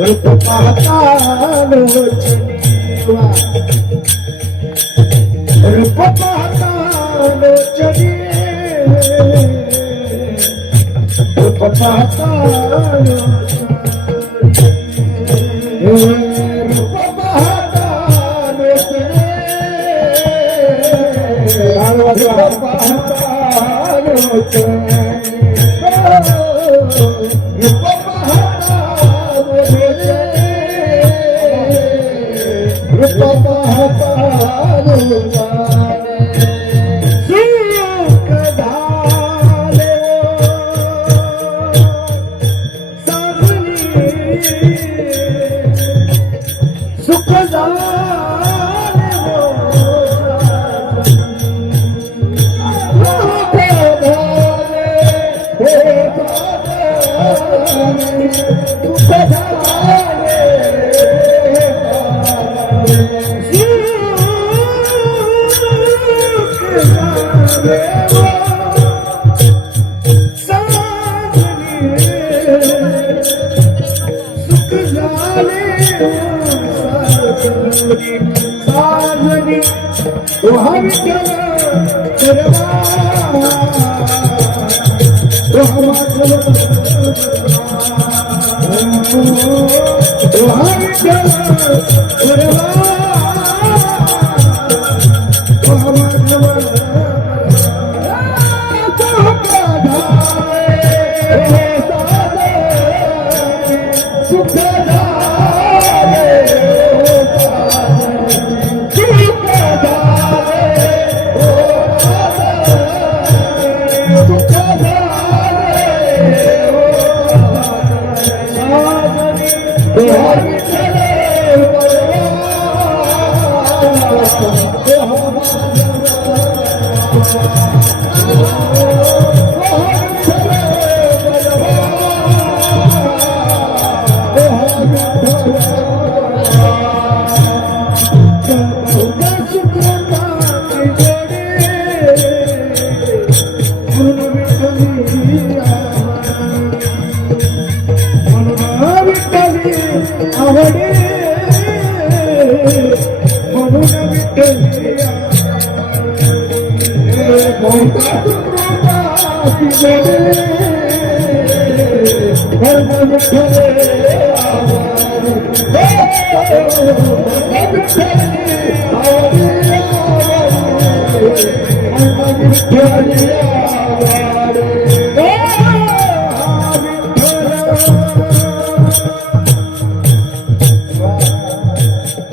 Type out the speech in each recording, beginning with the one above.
रूप पाहता लोचनी रूप पाहता लोचनी रूप पाहता लोचनी रूप पाहता लोचनी रूप पाहता लोचनी रूप पाहता रूप पाहता सुख झाले साजनी सुख झाले सुख झाले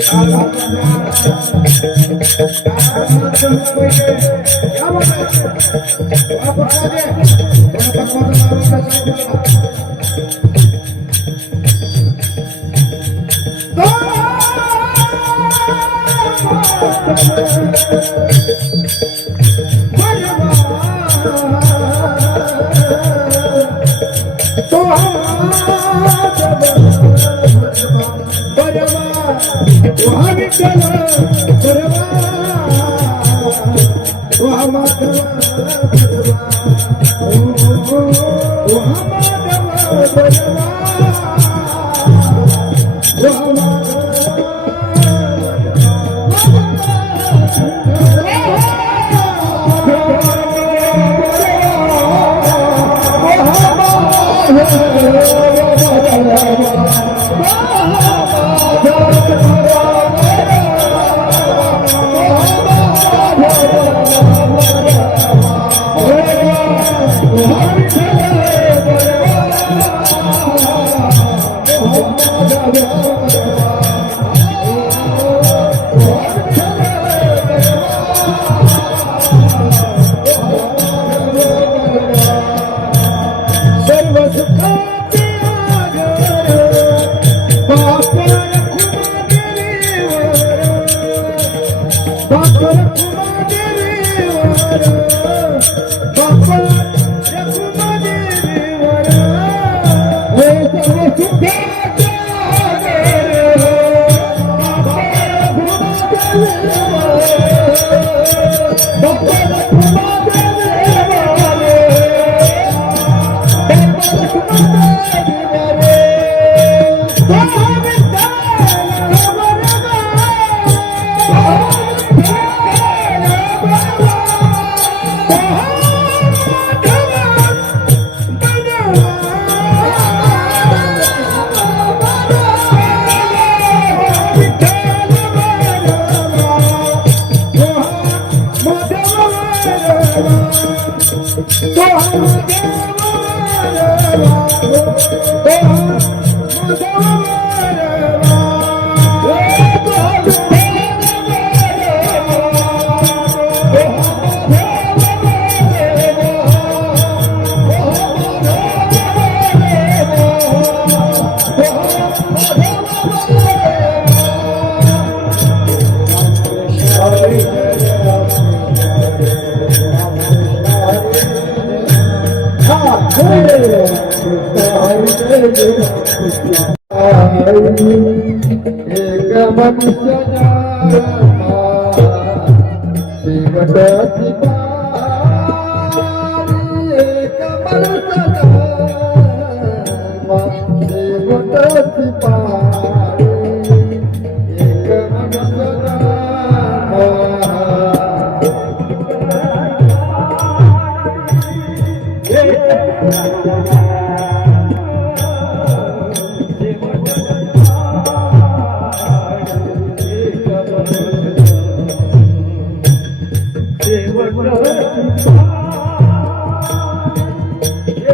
साजनी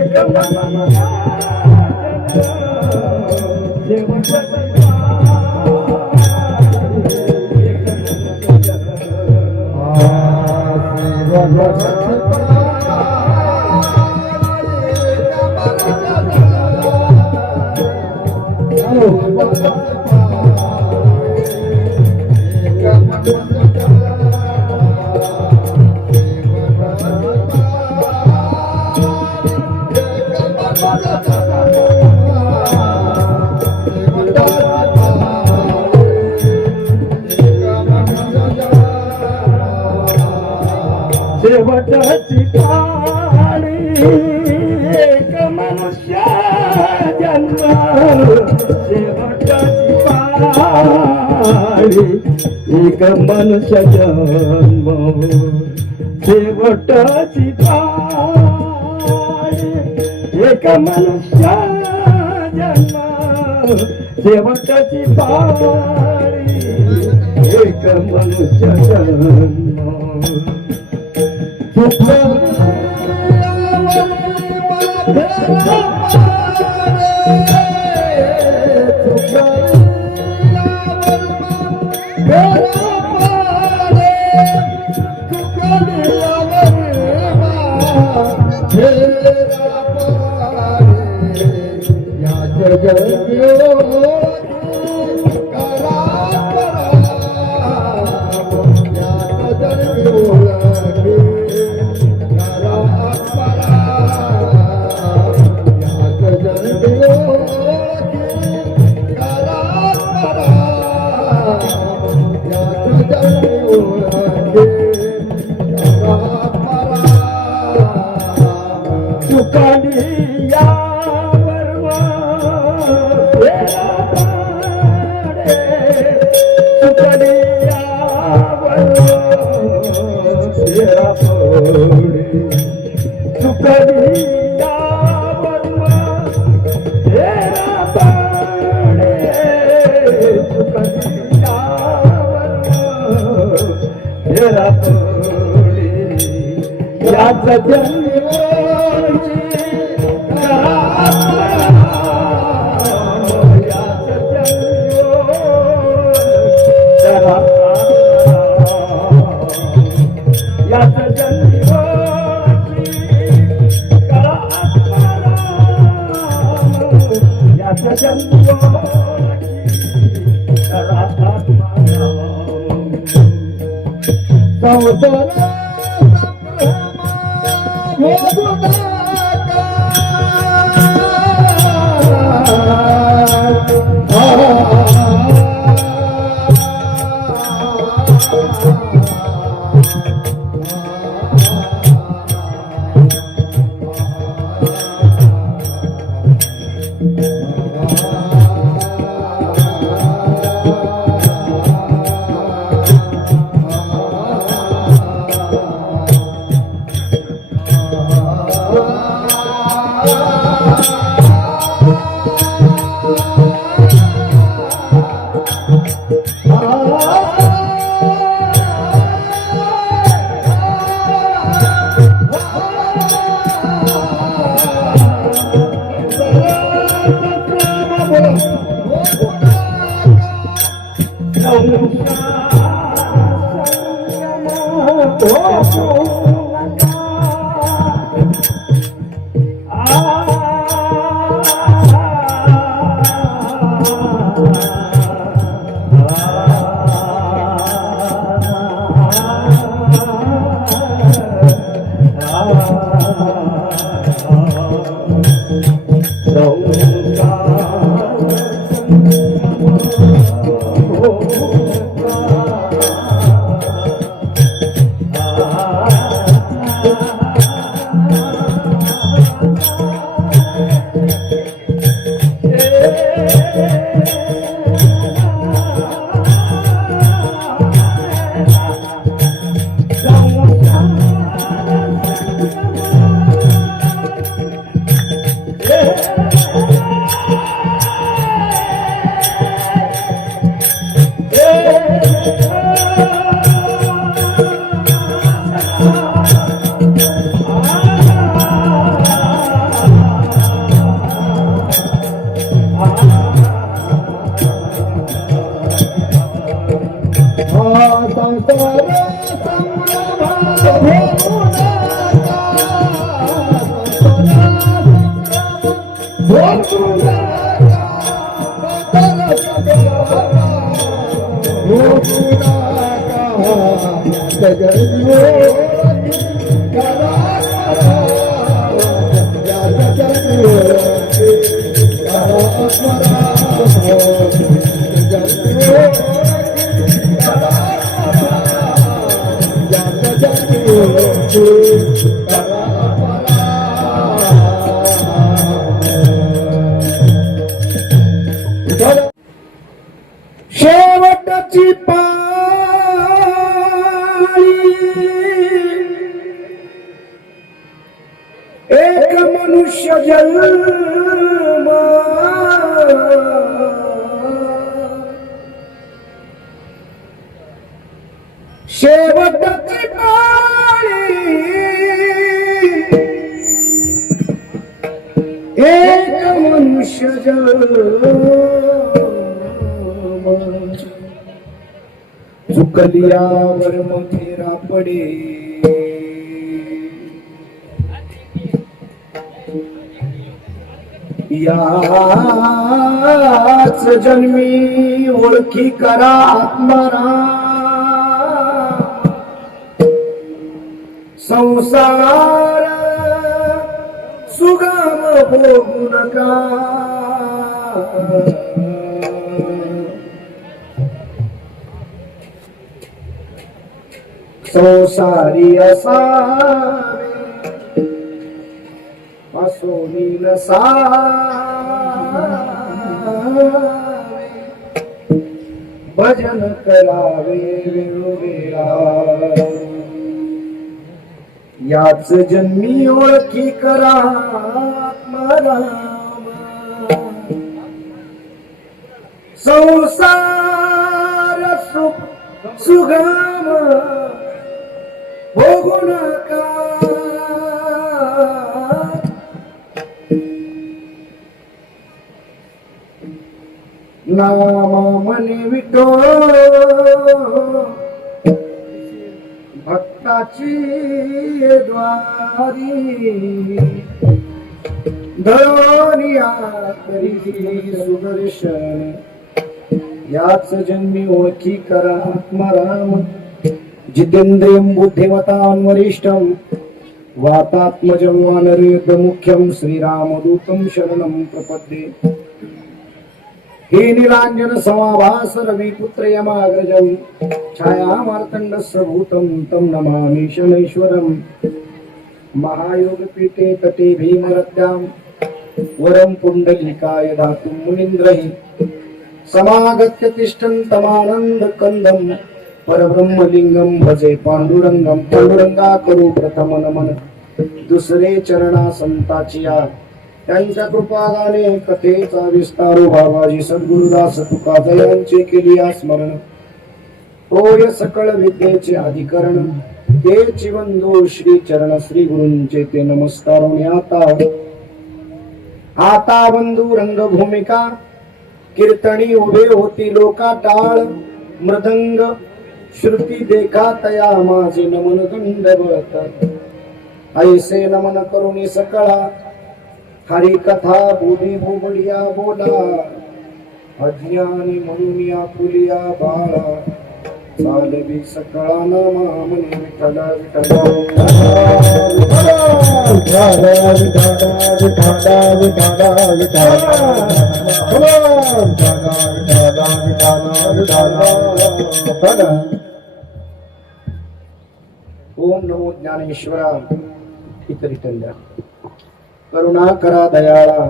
एक मनुष्य शेवटाची पारी एक मनुष्य शेवटाची पारी एक मनुष्य शेवटाची पाळी एक मनुष्य जन्म शेवटाची पाळी एक मनुष्य जन्म शेवटाची पाळी एक मनुष्य जन्म शेवटाची पाळी एक मनुष्य जन्म शेवटची पाळी एक मनुष्य जन्म शेवटची पाळी एक मनुष्य जन्म चुकलियावर मथेरा पडे याच जन्मी ओळखी करा आत्मारा संसार सुगम भोगू नका संसारी असावे असोनी नसावे भजन करावे वेळोवेळा याच जन्मी ओळखी करा आत्माराम संसार सुगम भोगू नका नाम मनी विठोळ भक्ताची द्वारी धरोनिया करी सुदर्शन याच जन्मी ओळखी करा आत्माराम जितेंद्रियं बुद्धिमतां वरिष्ठं वातात्मजं वानरयुद्धमुख्यं श्रीरामदूतं शरणं प्रपद्ये हे नीलांजन समाभास रविपुत्र यमाग्रजं छायामार्तण्डस्य भूतं तं नमामि शनैश्वरं महायोगपीठे तटे भीमरत्यां वरं पुण्डलिकाय दातुं मुनीन्द्रैः समागत्य तिष्ठन्तमानन्दकन्दं परब्रह्मलिंगम भजे पांडुरंगम पांडुरंगा करू प्रथम नमन दुसरे चरणा संताची या त्यांच्या कृपादाने कथेचा विस्तारो बाबाजी सद्गुरुदास तुकाजयांचे केली स्मरण होय सकळ विद्येचे अधिकरण तेची वंदो श्री चरण श्री गुरूंचे ते नमस्कार आता बंधू रंगभूमिका कीर्तनी उभे होती लोका टाळ मृदंग श्रुती देखा तया माझे नमन दंडवत ऐसे नमन करुणी सकळा हरी कथा बोली बोबडिया बोला अज्ञानी म्हणून या फुलिया बाळा चालवी सकळा नामा म्हणे विठला ओम नमो ज्ञानेश्वरा इतरी टल्ल्या करुणा करा दयाळा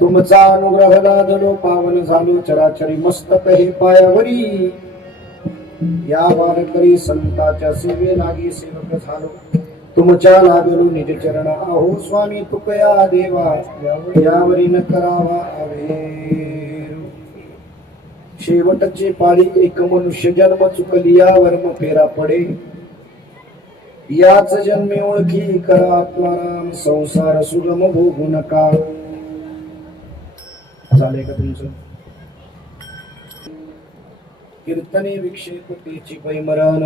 तुमचा अनुग्रह लादलो पावन झालो चराचरी मस्तक हे पायावरी या वारकरी संताच्या सेवे लागी सेवक झालो तुमच्या लागलो निज चरण आहो स्वामी तुकया देवा यावरी न करावा अवेर शेवटचे पाळी एक मनुष्य जन्म चुकली यावर मग फेरा पडे याच जन्मे ओळखी करा आत्माराम संसार सुगम भोगू नका झाले का तुमचं कीर्तने विक्षेपतेची पैमरण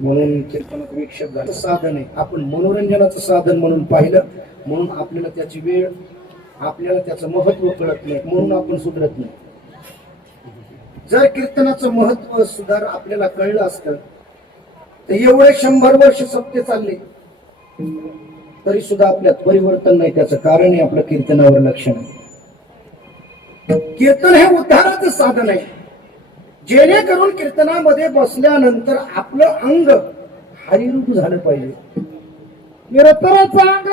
म्हणून कीर्तन विक्षेप झालं साधन आहे आपण मनोरंजनाचं साधन म्हणून पाहिलं म्हणून आपल्याला त्याची वेळ आपल्याला त्याचं महत्व कळत नाही म्हणून आपण सुधरत नाही जर कीर्तनाचं महत्व सुधार आपल्याला कळलं असतं तर एवढे 100 वर्ष सत्य चालले तरी सुद्धा आपल्यात परिवर्तन नाही त्याचं कारण आहे आपलं कीर्तनावर लक्ष नाही कीर्तन हे उद्धाराचं साधन आहे जेणेकरून कीर्तनामध्ये बसल्यानंतर आपलं अंग हरिरूप झालं पाहिजे कीर्तन चांग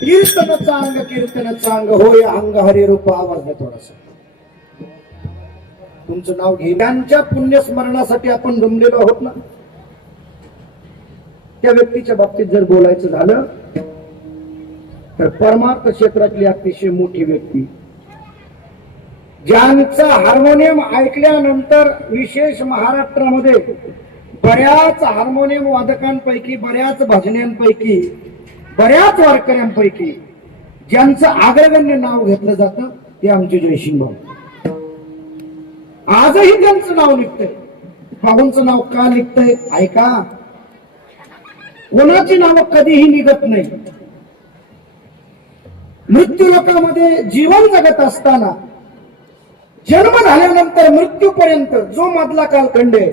कीर्तन चांग कीर्तन चांग होय अंग हरी रूप आवाज द्या थोडासा तुमचं नाव घे त्यांच्या पुण्यस्मरणासाठी आपण जमलेलो आहोत ना त्या व्यक्तीच्या बाबतीत जर बोलायचं झालं तर परमार्थ क्षेत्रातली अतिशय मोठी व्यक्ती ज्यांचा हार्मोनियम ऐकल्यानंतर विशेष महाराष्ट्रामध्ये बऱ्याच हार्मोनियम वादकांपैकी बऱ्याच भजन्यांपैकी बऱ्याच वारकऱ्यांपैकी ज्यांचं अग्रगण्य नाव घेतलं जातं ते आमचे जयसिंग भाऊ आजही त्यांचं नाव निघतंय भाऊंचं नाव का निघतंय ऐका कोणाची नावं कधीही निघत नाही मृत्यू लोकांमध्ये जीवन जगत असताना जन्म झाल्यानंतर मृत्यूपर्यंत जो मधला कालखंड आहे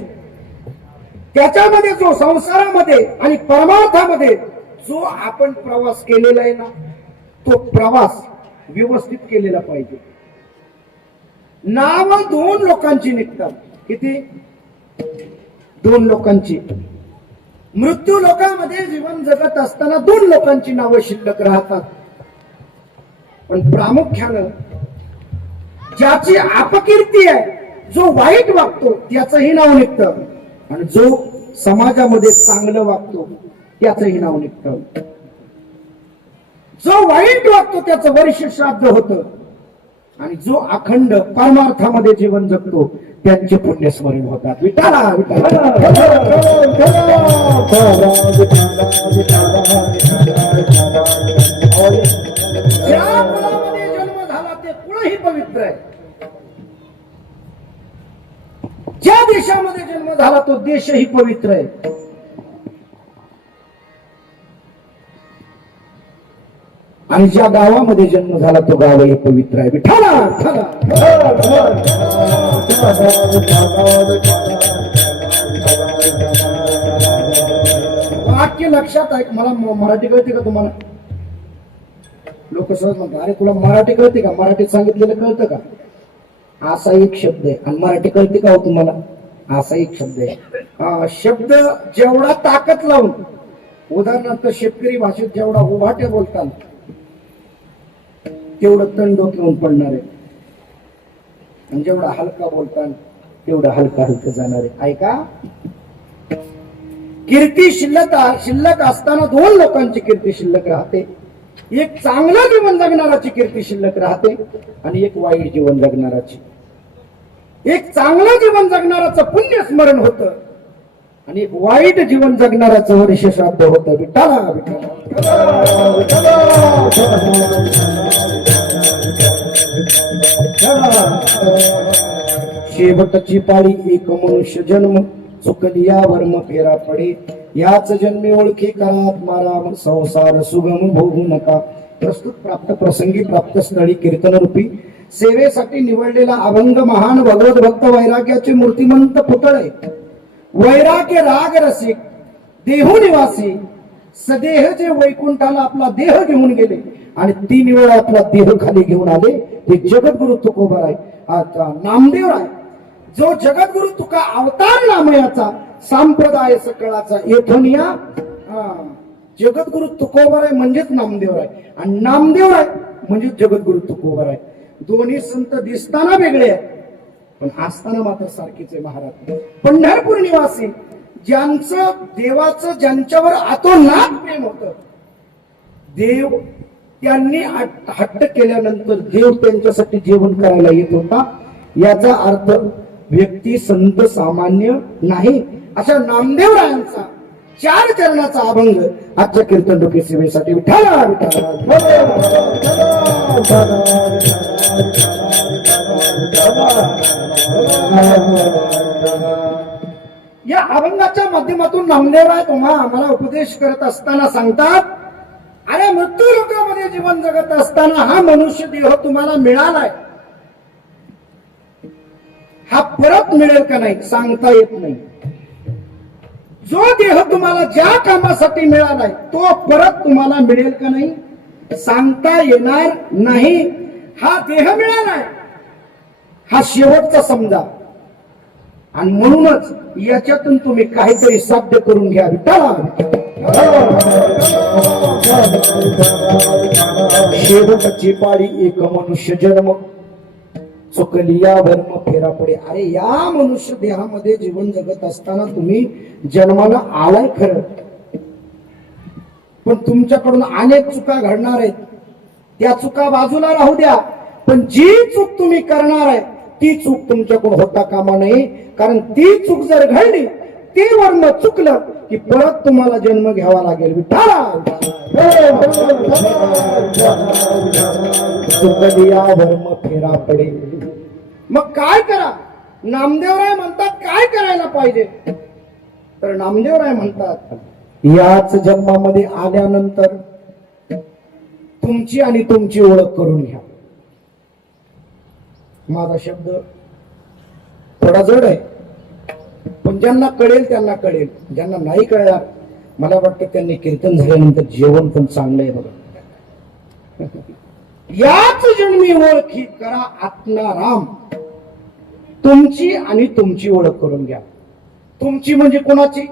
त्याच्यामध्ये जो संसारामध्ये आणि परमार्थामध्ये जो आपण प्रवास केलेला आहे ना तो प्रवास व्यवस्थित केलेला पाहिजे नाव 2 लोकांची निघतात किती 2 लोकांची मृत्यू लोकांमध्ये जीवन जगत असताना 2 लोकांची नावं शिल्लक राहतात पण प्रामुख्यानं ज्याची अपकीर्ती आहे जो वाईट वागतो त्याचंही नाव निघतं आणि जो समाजामध्ये चांगलं वागतो त्याचंही नाव निघतं जो वाईट वागतो त्याचं वर्ष श्राद्ध होतं आणि जो अखंड परमार्थामध्ये जीवन जगतो त्यांचे पुण्यस्मरण होतात विठाला ज्या कुळामध्ये जन्म झाला ते कुळही पवित्र आहे ज्या देशामध्ये जन्म झाला तो देशही पवित्र आहे आणि ज्या गावामध्ये जन्म झाला तो गावही पवित्र आहे विठाला वाक्य लक्षात आहे मला मराठी कळते का तुम्हाला लोक सहज म्हणतात अरे तुला मराठी कळते का मराठीत सांगितलेलं कळतं का असा एक शब्द आहे आणि मराठी कळते का हो तुम्हाला असा एक शब्द आहे. शब्द जेवढा ताकद लावून, उदाहरणार्थ शेतकरी भाषेत जेवढा उभाट्या बोलतात तेवढं तण डोक्यावरून पडणार आहे, आणि जेवढा हलका बोलतात तेवढं हलका हलकं जाणार आहे. ऐका, कीर्ती शिल्लक असताना दोन लोकांची कीर्ती शिल्लक राहते. एक चांगलं जीवन जगणाराची कीर्ती शिल्लक राहते आणि एक वाईट जीवन जगणाराची. एक चांगलं जीवन जगणाराचं पुण्य स्मरण होतं आणि एक वाईट जीवन जगणाराचं वर्ष श्राद्ध होतं. विठ्ठला शेवटची पाळी एक मनुष्य जन्म, चुकली या वर्म फेरा पडे, याच जन्मी ओळखी करा माराम, संसार सुगम भोगू नका. प्रस्तुत प्राप्त प्रसंगी प्राप्त स्थळी कीर्तनरूपी सेवेसाठी निवडलेला अभंग महान भगवत भक्त वैराग्याचे मूर्तिमंत पुतळे, वैराग्य राग रसिक देहू निवासी सदेह जे वैकुंठाला आपला देह घेऊन गेले आणि 3 वेळा आपला देह खाली घेऊन आले, ते जगद्गुरु तुकोबा आहे. आता नामदेव आहे जो जगद्गुरु तुका अवतार नामयाचा संप्रदाय सकळाचा येथोनिया. जगद्गुरु तुकोबा आहे म्हणजेच नामदेव आहे, आणि नामदेव आहे म्हणजे जगद्गुरु तुकोबा आहे. दोन्ही संत दिसताना वेगळे आहेत पण असताना मात्र सारखीच आहे. महाराज पंढरपूर निवासी ज्यांचं देवाचं ज्यांच्यावर अतोनात प्रेम होतं, देव त्यांनी हट्ट केल्यानंतर देव त्यांच्यासाठी जेवण करायला येत होता. याचा अर्थ व्यक्ती संत सामान्य नाही. अशा नामदेवरायांचा 4 चरणाचा अभंग आजच्या कीर्तन रूपी सेवेसाठी विठ्ठला या अभंगाच्या माध्यमातून नामदेवराय तुम्हा आम्हाला उपदेश करत असताना सांगतात, अरे मृत्यू लोकांमध्ये जीवन जगत असताना हा मनुष्य देह तुम्हाला मिळालाय, हा परत मिळेल का नाही सांगता येत नाही. जो देह तुम्हाला ज्या कामासाठी मिळालाय तो परत तुम्हाला मिळेल का नाही सांगता येणार नाही. हा देह मिळालाय हा शेवटचा समजा, आणि म्हणूनच याच्यातून तुम्ही काहीतरी साध्य करून घ्या. शेवटची पाळी एक मनुष्य जन्म, चुकली या वर्म फेरा पडे. अरे या मनुष्य देहामध्ये जीवन जगत असताना तुम्ही जन्माला आलाय खरं, पण तुमच्याकडून अनेक चुका घडणार आहेत. त्या चुका बाजूला राहू द्या, पण जी चूक तुम्ही करणार आहे ती चूक तुमच्याकडून होता कामा नये. कारण ती चूक जर घडली, ती वर्म चुकलं की परत तुम्हाला जन्म घ्यावा लागेल. चुकलिया वर्म फेरा पडे. मग काय करा? नामदेवराय म्हणतात काय करायला पाहिजे, तर नामदेवराय म्हणतात याच जन्मामध्ये आल्यानंतर तुमची आणि तुमची ओळख करून घ्या. माझा शब्द थोडा जड आहे, पण ज्यांना कळेल त्यांना कळेल, ज्यांना नाही कळणार मला वाटतं त्यांनी कीर्तन झाल्यानंतर जेवण पण चांगलं आहे बघा. याच जन्मी ओळखी करा आत्माराम. तुमची आणि तुमची ओळख करून घ्या. तुमची म्हणजे कोणाची?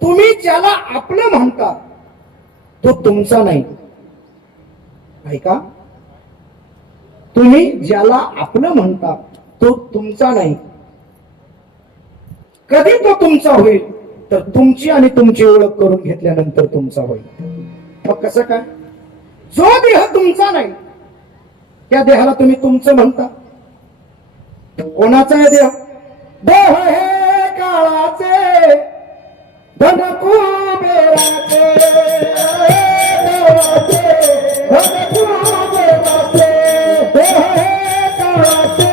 तुम्ही ज्याला आपलं म्हणता तो तुमचा नाही. ऐका, तुम्ही ज्याला आपलं म्हणता तो तुमचा नाही. कधी तो तुमचा होईल तर तुमची आणि तुमची ओळख करून घेतल्यानंतर तुमचा होईल. मग कसं काय? जो देह तुमचा नाही त्या देहाला तुम्ही तुमचं म्हणता. कोणाचा आहे देह? देह हे काळाचे धन कुबेराचे, धन कुबेराचे, देह हे काळाचे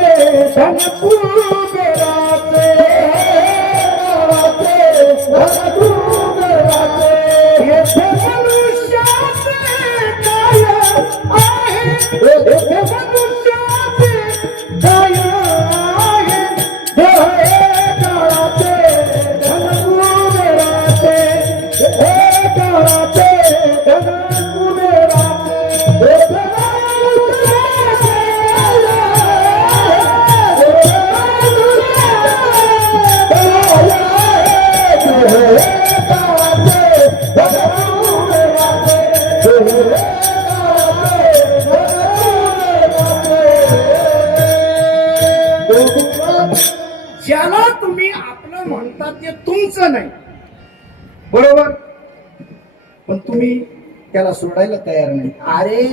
धन कुबेराचे, धन कुबेराचे. येथे मनुष्याचे काय आहे, येथे मनुष्याचे काय आहे, देह हे काळाचे धन कुबेराचे, हे काळाचे धन कुबेराचे. येथे मनुष्याचे बरोबर, पण तुम्ही त्याला सोडायला तयार नाही. अरे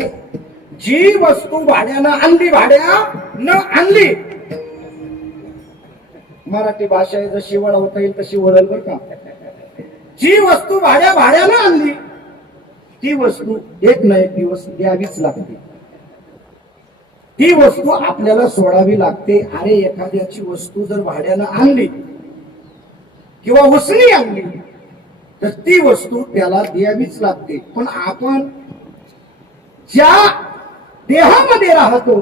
जी वस्तू भाड्यानं आणली, भाड्या न आणली, मराठी भाषा आहे, जशी वळवता येईल तशी वळल बर का. जी वस्तू भाड्यानं आणली ती वस्तू एक ना एक दिवस द्यावीच लागते. ती वस्तू आपल्याला सोडावी लागते. अरे एखाद्याची वस्तू जर भाड्यानं आणली किंवा उसणी आणली तर ती वस्तू त्याला द्यावीच लागते. पण आपण ज्या देहामध्ये राहतो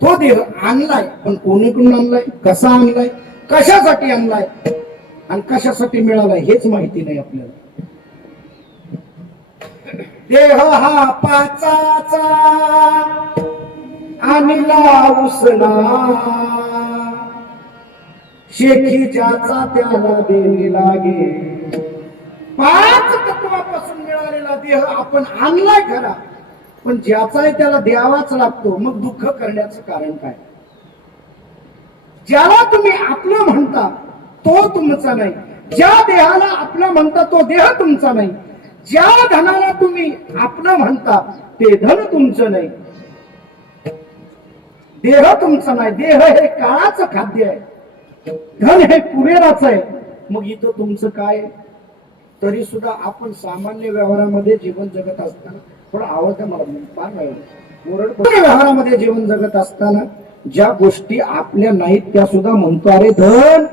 तो देह आणलाय, पण कोणीकडून आणलाय, कसा आणलाय, कशासाठी आणलाय आणि कशासाठी मिळालाय हेच माहिती नाही आपल्याला. देह हा पाचाचा आणला उसना, शेखी ज्याचा त्याला देवी लागे. 5 तत्वापासून मिळालेला देह आपण आणलाय खरा, पण ज्याचा आहे त्याला द्यावाच लागतो. मग दुःख करण्याचं कारण काय? ज्याला तुम्ही आपलं म्हणता तो तुमचा नाही, ज्या देहाला आपलं म्हणता तो देह तुमचा नाही, ज्या धनाला तुम्ही आपलं म्हणता ते धन तुमचं नाही. देह तुमचा नाही, देह हे काळाचं खाद्य आहे, धन हे कुबेराचं आहे. मग इथं तुमचं काय? तरी सुद्धा आपण सामान्य व्यवहारामध्ये जीवन जगत असताना, थोडा आवाज मला व्यवहारामध्ये जीवन जगत असताना ज्या गोष्टी आपल्या नाहीत त्या सुद्धा म्हणतो, अरे धन,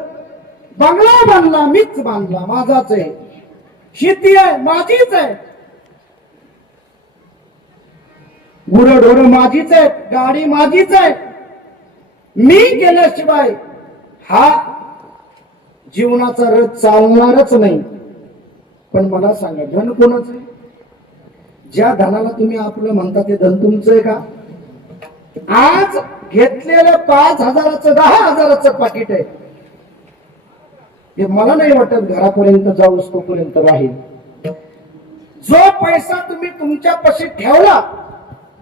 बंगला बांधला मीच बांधला, माझाच आहे, शेती आहे माझीच आहे, गुरढोर माझीच आहे, गाडी माझीच आहे, मी केल्याशिवाय हा जीवनाचा रथ चालणारच नाही. पण मला सांगा, धन कोणाचं आहे? ज्या धनाला तुम्ही आपलं म्हणता ते धन तुमचं आहे का? आज घेतलेलं 5,000चं 10,000चं पाकिट आहे, हे मला नाही वाटत घरापर्यंत जाऊस तोपर्यंत राहील. जो पैसा तुम्ही तुमच्या पाशी ठेवला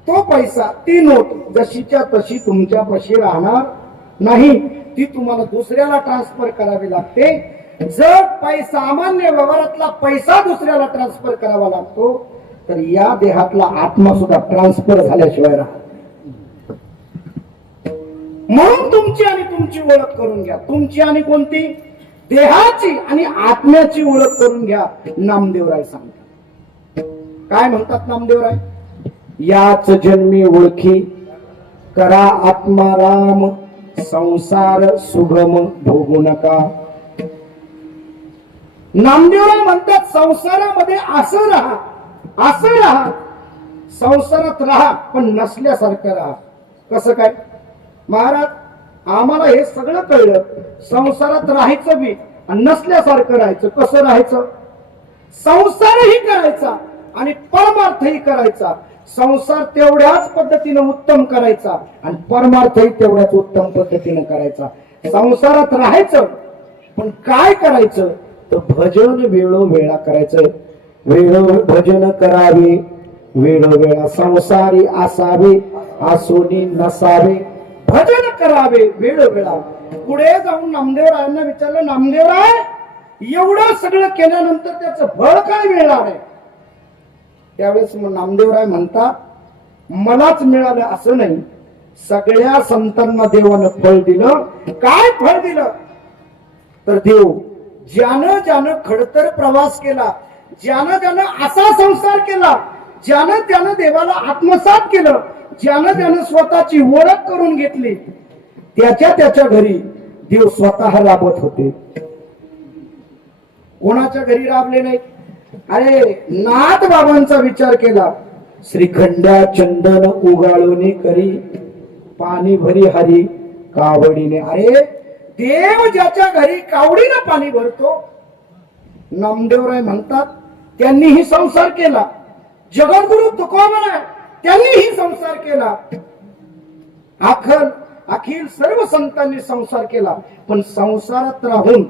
तो पैसा, ती नोट जशीच्या तशी तुमच्या पाशी राहणार नाही, ती तुम्हाला दुसऱ्याला ट्रान्सफर करावी लागते. जर सामान्य व्यवहारातला पैसा दुसऱ्याला ट्रान्सफर करावा लागतो तर या देहातला आत्मा सुद्धा ट्रान्सफर झाल्याशिवाय राहत. म्हणून तुमची आणि तुमची ओळख करून घ्या. तुमची आणि कोणती? देहाची आणि आत्म्याची ओळख करून घ्या. नामदेवराय सांगतात. काय म्हणतात नामदेवराय? याच जन्मी ओळखी करा आत्माराम, संसार सुगम भोगू नका. नामदेवराय म्हणतात संसारामध्ये असं राहा, असं राहा, संसारात राहा पण नसल्यासारखं राहा. कसं काय महाराज? आम्हाला हे सगळं कळलं, संसारात राहायचं बी आणि नसल्यासारखं राहायचं. कसं राहायचं? संसारही करायचा आणि परमार्थही करायचा. संसार तेवढ्याच पद्धतीनं उत्तम करायचा आणि परमार्थही तेवढ्याच उत्तम पद्धतीनं करायचा. संसारात राहायचं पण काय करायचं तर भजन वेळोवेळा करायचं. भजन करावे वेळोवेळा, संसारी असावे आसोनी नसावे. भजन करावे वेळोवेळा. पुढे जाऊन नामदेवरायांना विचारलं, नामदेवराय एवढं सगळं केल्यानंतर त्याचं फळ काय मिळणार आहे? त्यावेळेस मग नामदेवराय म्हणतात, मलाच मिळालं असं नाही, सगळ्या संतांना देवानं फळ दिलं. काय फळ दिलं तर देव ज्यानं ज्यानं खडतर प्रवास केला, ज्यानं ज्यानं असा संसार केला, ज्यानं त्यानं देवाला आत्मसात केलं, ज्यानं त्यानं स्वतःची ओळख करून घेतली, त्याच्या घरी देव स्वतः राबत होते. कोणाच्या घरी राबले नाही? अरे नाथ बाबांचा विचार केला, श्रीखंड्या चंदन उगाळून करी, पाणी भरी हरी कावडीने. अरे देव ज्याच्या घरी कावडीनं पाणी भरतो, नामदेवराय म्हणतात त्यांनीही संसार केला. जगद्गुरु तुकोबन त्यांनीही संसार केला. अखिल सर्व संतांनी संसार केला, पण संसारात राहून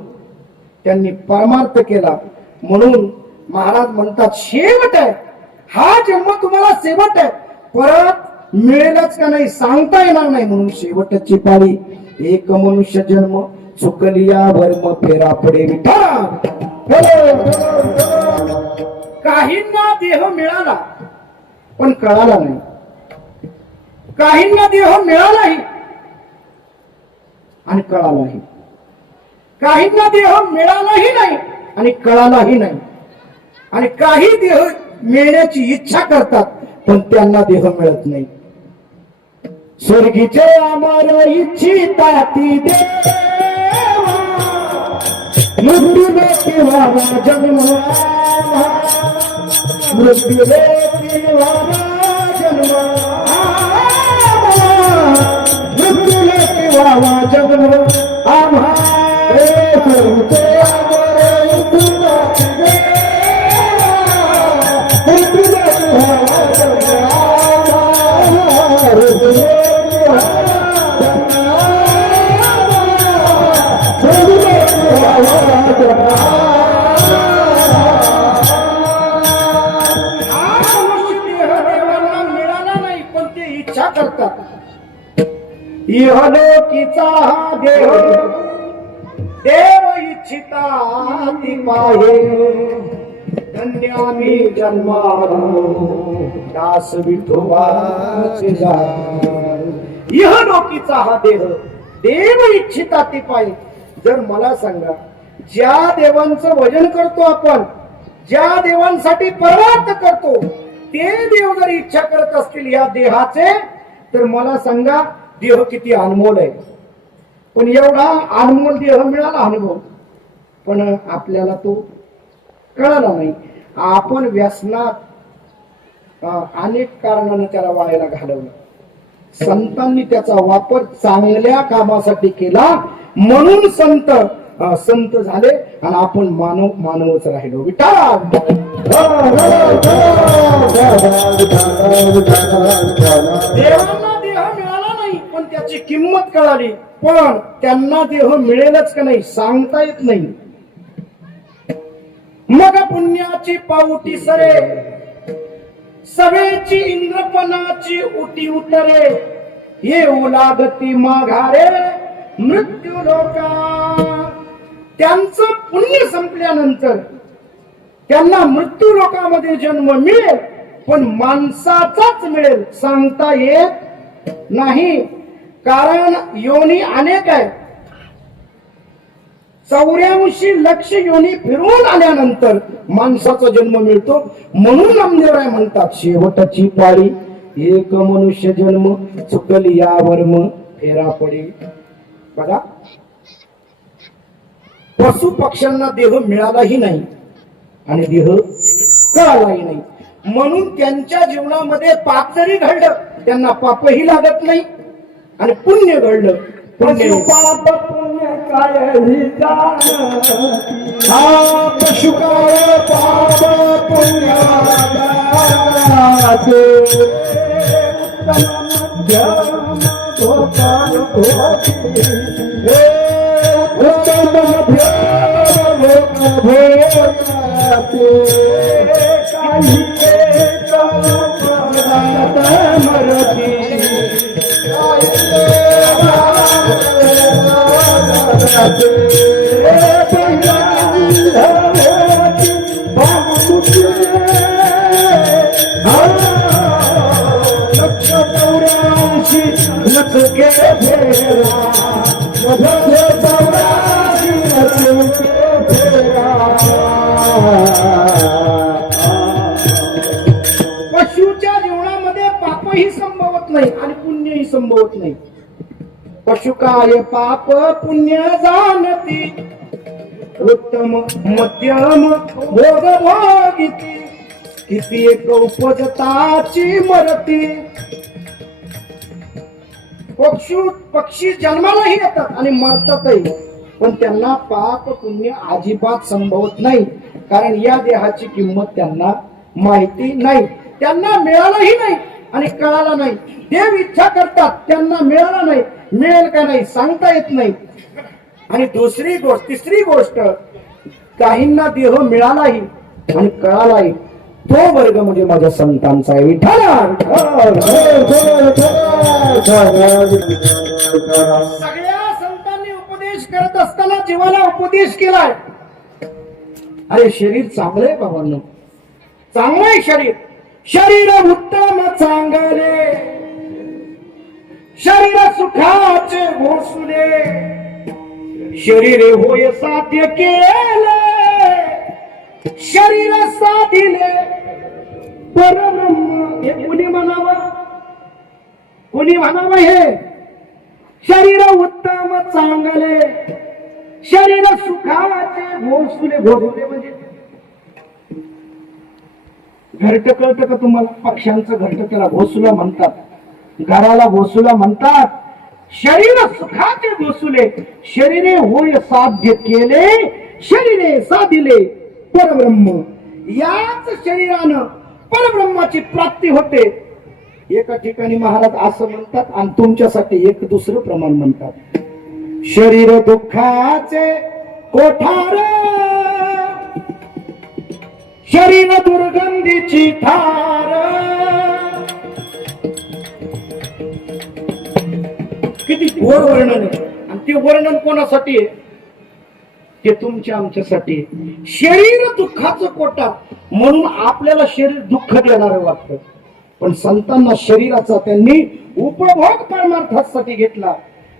त्यांनी परमार्थ केला. म्हणून महाराज म्हणतात शेवट आहे हा जन्म, तुम्हाला शेवट आहे, परत मिळेलच का नाही सांगता येणार नाही. म्हणून शेवटची पाळी एक मनुष्य जन्म, चुकलिया वर्म फेरा पडे विठा. काहींना देह मिळाला पण कळाला नाही, काहींना देह मिळालाही आणि कळालाही, काहींना देह मिळालाही नाही आणि कळालाही नाही, आणि काही देह मिळण्याची इच्छा करतात पण त्यांना देह मिळत नाही. स्वर्गीचे आमार इच्छिता ती देवा, मृत्यूने किंवा जन्म, मृत्यूने किंवा जन्म, मृत्यूने किंवा जन्म आम्हा सर्वचे आमार इच्छिता ती देवा, मृत्यूने किंवा जन्म मिळाला नाही पण ते इच्छा करतात. इहलोकीचा हा देव देव इच्छिता ती पाहे, धन्यामी जन्मालो दास विठोबाचे जाण. इहलोकीचा हा देह देव इच्छिता ती पाहिजे. जर मला सांगा, ज्या देवांचं भजन करतो आपण, ज्या देवांसाठी परमार्थ करतो, ते देव जर इच्छा करत असतील या देहाचे, तर मला सांगा देह किती अनमोल आहे. पण एवढा अनमोल देह मिळाला अनुभव, पण आपल्याला तो कळाला नाही. आपण व्यसनात अनेक कारणाने त्याला वायाला घालवलं. संतांनी त्याचा वापर चांगल्या कामासाठी केला म्हणून संत झाले आणि आपण मानवच राहिलो. विठ्ठल देवांना देह मिळाला नाही पण त्याची किंमत कळाली. पण त्यांना देह मिळेलच का नाही सांगता येत नाही. मग पुण्याची पाऊटी सरे, सवेची इंद्रपणाची उटी उतरे, येऊ लागती माघारे मृत्यू लोका. त्यांचं पुण्य संपल्यानंतर त्यांना मृत्यू लोकामध्ये जन्म मिळेल, पण माणसाचाच मिळेल सांगता येत नाही. कारण योनी अनेक आहे. 84 लक्ष योनी फिरून आल्यानंतर माणसाचा जन्म मिळतो. म्हणून नामदेवराय म्हणतात, शेवटची पाळी एक मनुष्य जन्म, चुकली या वर्म फेरा पडे. बघा, पशु पक्ष्यांना देह मिळालाही नाही आणि देह कळालाही नाही. म्हणून त्यांच्या जीवनामध्ये पाप जरी घडलं त्यांना पापही लागत नाही आणि पुण्य घडलं पुण्य पाप पुण्य काय पशु काय पाप पुण्य पशुच्या जीवनामध्ये पापही संभवत नाही आणि पुण्यही संभवत नाही. पशु काय पाप पुण्य जाणती, उत्तम मध्यम भोग भोगिती, किती एक उपजताची मरती. पक्षी जन्मालाही येतात आणि मरतातही, पण त्यांना पाप पुण्य अजिबात संभवत नाही. कारण या देहाची किंमत त्यांना माहिती नाही, त्यांना मिळालाही नाही आणि कळाला नाही. देव इच्छा करतात, त्यांना मिळाला नाही, मिळेल का नाही सांगता येत नाही. आणि तिसरी गोष्ट, काहींना देह मिळालाही आणि कळालाही, तो वर्ग म्हणजे माझ्या संतांचा आहे. विठ्ठल सगळ्या संतांनी उपदेश करत असताना जीवाला उपदेश केलाय. अरे शरीर चांगलं आहे बाबांनो, चांगलं आहे शरीर. शरीर उत्तम चांगले, शरीर सुखाचे भोसले, शरीरे होय साध्य केले, शरीर साधिले परब्रह्म. हे कुणी म्हणावं, कुणी म्हणावं? हे शरीर उत्तम चांगले, शरीर सुखाचे भोसले. भोसले म्हणजे घरट कळतं का तुम्हाला? पक्ष्यांचं घरट, त्याला घोसुला म्हणतात, घराला घोसुला म्हणतात. शरीर सुखाचे घोसुले, शरीरे होय साध्य केले, शरीरे साधिले परब्रह्म. याच शरीरानं परब्रह्माची प्राप्ती होते. एका ठिकाणी महाराज असं म्हणतात आणि तुमच्यासाठी एक दुसरं प्रमाण म्हणतात. शरीर दुःखाचे कोठार, शरीर दुर्गंधीची थार. किती घोर वर्णन आहे. आणि ते वर्णन कोणासाठी आहे? ते तुमच्या आमच्यासाठी. शरीर दुःखाचं कोटा म्हणून आपल्याला शरीर दुःख देणार वाटतं, पण संतांना शरीराचा त्यांनी उपभोग परमार्थासाठी घेतला.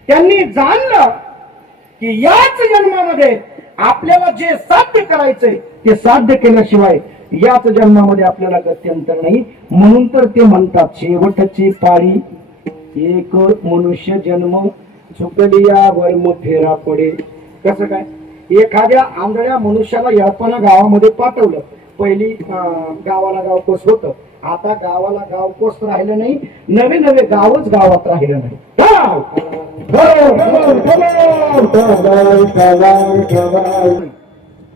त्यांनी जाणलं की याच जन्मामध्ये आपल्याला जे साध्य करायचंय ते साध्य केल्याशिवाय याच जन्मामध्ये आपल्याला गत्यंतर नाही. म्हणून तर ते म्हणतात, शेवटची पाळी एक मनुष्य जन्म, चुकलिया वर्म फेरा पडे. कसं काय? एखाद्या आंधळ्या मनुष्याला येळपाना गावामध्ये पाठवलं. पहिली गावाला गावकोस होतं, आता गावाला गावकोस राहिलं नाही, नवे नवे गावच गावात राहिलं नाही.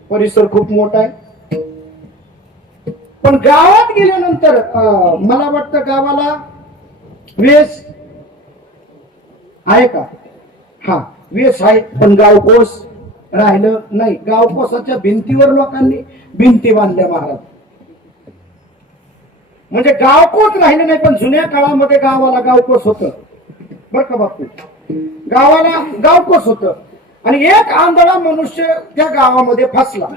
परिसर खूप मोठा आहे, पण गावात गेल्यानंतर मला वाटतं गावाला वेस आहे का? हा, वेस आहे, पण गावकोस राहिलं नाही. गावकोसाच्या भिंतीवर लोकांनी भिंती बांधल्या महाराज. म्हणजे गावकोस राहिले नाही, पण जुन्या काळामध्ये गावाला गावकोस होतं बर का बापू, गावाला गावकोस होतं. आणि एक आंधळा मनुष्य त्या गावामध्ये फसला,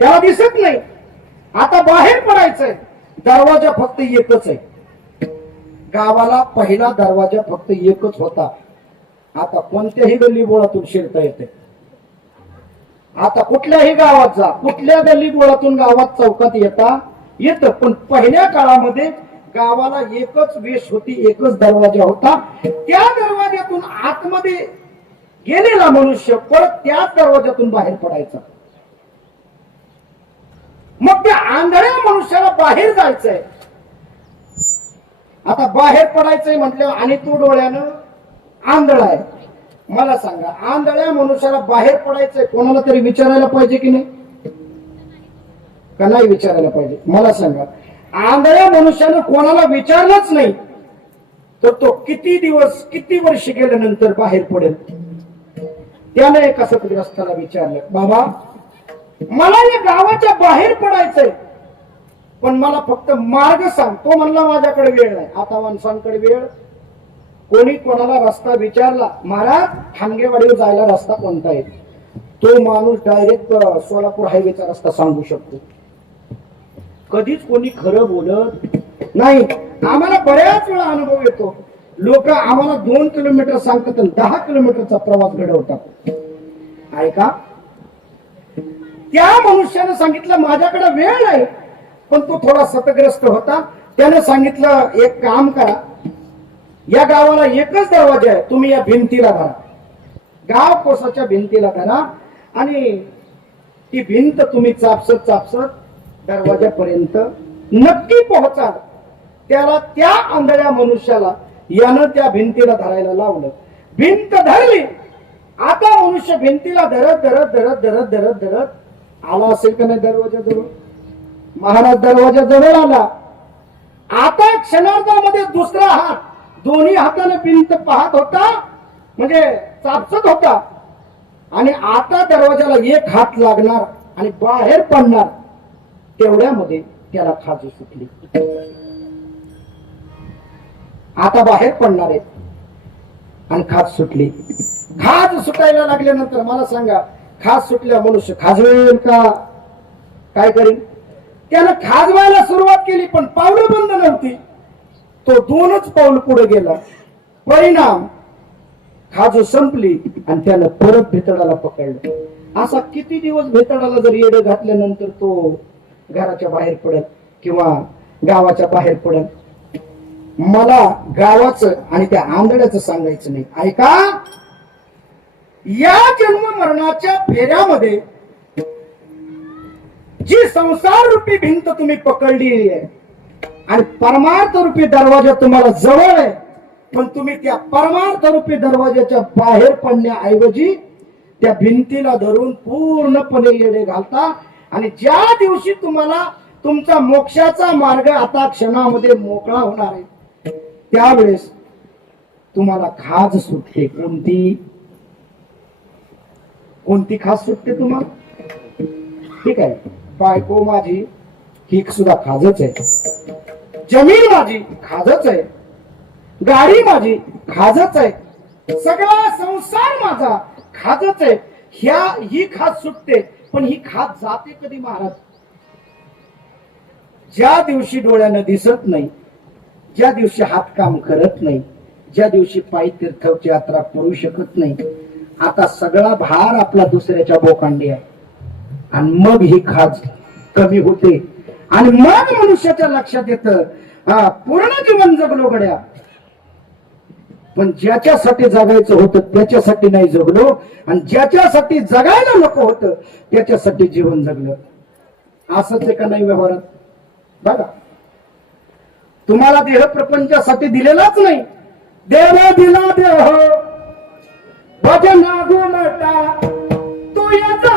त्याला दिसत नाही. आता बाहेर पडायचंय, दरवाजा फक्त एकच आहे. गावाला पहिला दरवाजा फक्त एकच होता. आता कोणत्याही गल्ली बोळातून शिरता येते. आता कुठल्याही गावात जा, कुठल्या गल्ली बोळातून गावात चौकात येतं. पण पहिल्या काळामध्ये गावाला एकच वेश होती, एकच दरवाजा होता. त्या दरवाज्यातून आतमध्ये गेलेला मनुष्य परत त्याच दरवाज्यातून बाहेर पडायचा. मग त्या आंधळ्या मनुष्याला बाहेर जायचंय. आता बाहेर पडायचंय म्हटल्यावर, आणि तो डोळ्यानं आंधळा आहे. मला सांगा, आंधळ्या मनुष्याला बाहेर पडायचंय, कोणाला तरी विचारायला पाहिजे की नाही? का नाही विचारायला पाहिजे? मला सांगा, आंधळ्या मनुष्यानं कोणाला विचारलंच नाही तर तो किती दिवस, किती वर्ष गेल्यानंतर बाहेर पडेल? त्याने एका सतग्रस्ताला विचारलं, बाबा मला या गावाच्या बाहेर पडायचंय, पण मला फक्त मार्ग सांग. तो म्हणला, माझ्याकडे वेळ नाही. आता माणसांकडे वेळ, कोणी कोणाला रस्ता विचारला, महाराज हांगेवाडीवर जायला रस्ता कोणता आहे, तो माणूस डायरेक्ट सोलापूर हायवेचा रस्ता सांगू शकतो. कधीच कोणी खरं बोलत नाही. आम्हाला बऱ्याच वेळा अनुभव येतो, लोक आम्हाला 2 किलोमीटर सांगतात आणि 10 किलोमीटरचा प्रवास घडवतात. ऐका, त्या मनुष्याने सांगितलं माझ्याकडे वेळ नाही, पण तो थोडा सतग्रस्त होता. त्याने सांगितलं, एक काम करा, या गावाला एकच दरवाजा आहे, तुम्ही या भिंतीला धरा, गाव कोसाच्या भिंतीला धरा, आणि ती भिंत तुम्ही चापसत चापसत दरवाजापर्यंत नक्की पोहोचाल. त्याला, त्या आंधळ्या मनुष्याला यानं त्या भिंतीला धरायला लावलं. भिंत धरली. आता मनुष्य भिंतीला धरत धरत धरत धरत धरत धरत आला असेल का नाही दरवाजाजवळ? महाराज दरवाजा जवळ आला. आता क्षणार्धामध्ये दुसरा हात दोन्ही हाताने भिंत पाहत होता, म्हणजे चापसत होता. आणि आता दरवाजाला एक हात लागणार आणि बाहेर पडणार, तेवढ्यामध्ये त्याला खाज सुटली. आता बाहेर पडणार आहे आणि खाज सुटली. खाज सुटायला लागल्यानंतर मला सांगा, खाज सुटल्या मनुष्य खाजवेल का? काय करेल? त्यानं खाजवायला सुरुवात केली, पण पावलं बंद नव्हती. तो 2च पाऊल पुढे गेला. परिणाम खाजू संपली आणि त्यानं परत भेतडाला पकडलं. असा किती दिवस भेतडाला जर येडं घातल्यानंतर तो घराच्या बाहेर पडत किंवा गावाच्या बाहेर पडत? मला गावाचं आणि त्या आंधळ्याचं सांगायचं नाही. ऐका, या जन्म मरणाच्या फेऱ्यामध्ये जी संसार रूपी भिंत तुम्ही पकडली आहे आणि परमार्थ रूपी दरवाजा तुम्हाला जवळ आहे, पण तुम्ही त्या परमार्थ रूपी दरवाजाच्या बाहेर पडण्याऐवजी त्या भिंतीला धरून पूर्णपणे येडे घालता. आणि ज्या दिवशी तुम्हाला तुमचा मोक्षाचा मार्ग आता क्षणामध्ये मोकळा होणार आहे, त्यावेळेस तुम्हाला खाज सुटते. कोणती खाज सुटते तुम्हाला? ठीक आहे, बायको माझी ही सुद्धा खाजच आहे, जमीन माझी खाजच आहे, गाडी माझी खाजच आहे, सगळा संसार माझा खाजच आहे. ही खाज सुटते, पण ही खाज जाते कधी महाराज? ज्या दिवशी डोळ्यानं दिसत नाही, ज्या दिवशी हात काम करत नाही, ज्या दिवशी पायी तीर्थाची यात्रा करू शकत नाही, आता सगळा भार आपला दुसऱ्याच्या बोकांडी आहे. आणि मग ही खाज कमी होते आणि मग मनुष्याच्या लक्षात येतं, पूर्ण जीवन जगलो गड्या, पण ज्याच्यासाठी जगायचं होतं त्याच्यासाठी नाही जगलो, आणि ज्याच्यासाठी जगायला नको होतं त्याच्यासाठी जीवन जगलं. असंच आहे का नाही व्यवहारात? बघा, तुम्हाला देह प्रपंचासाठी दिलेलाच नाही. देव दिला देह भजना गुणटा तू याचा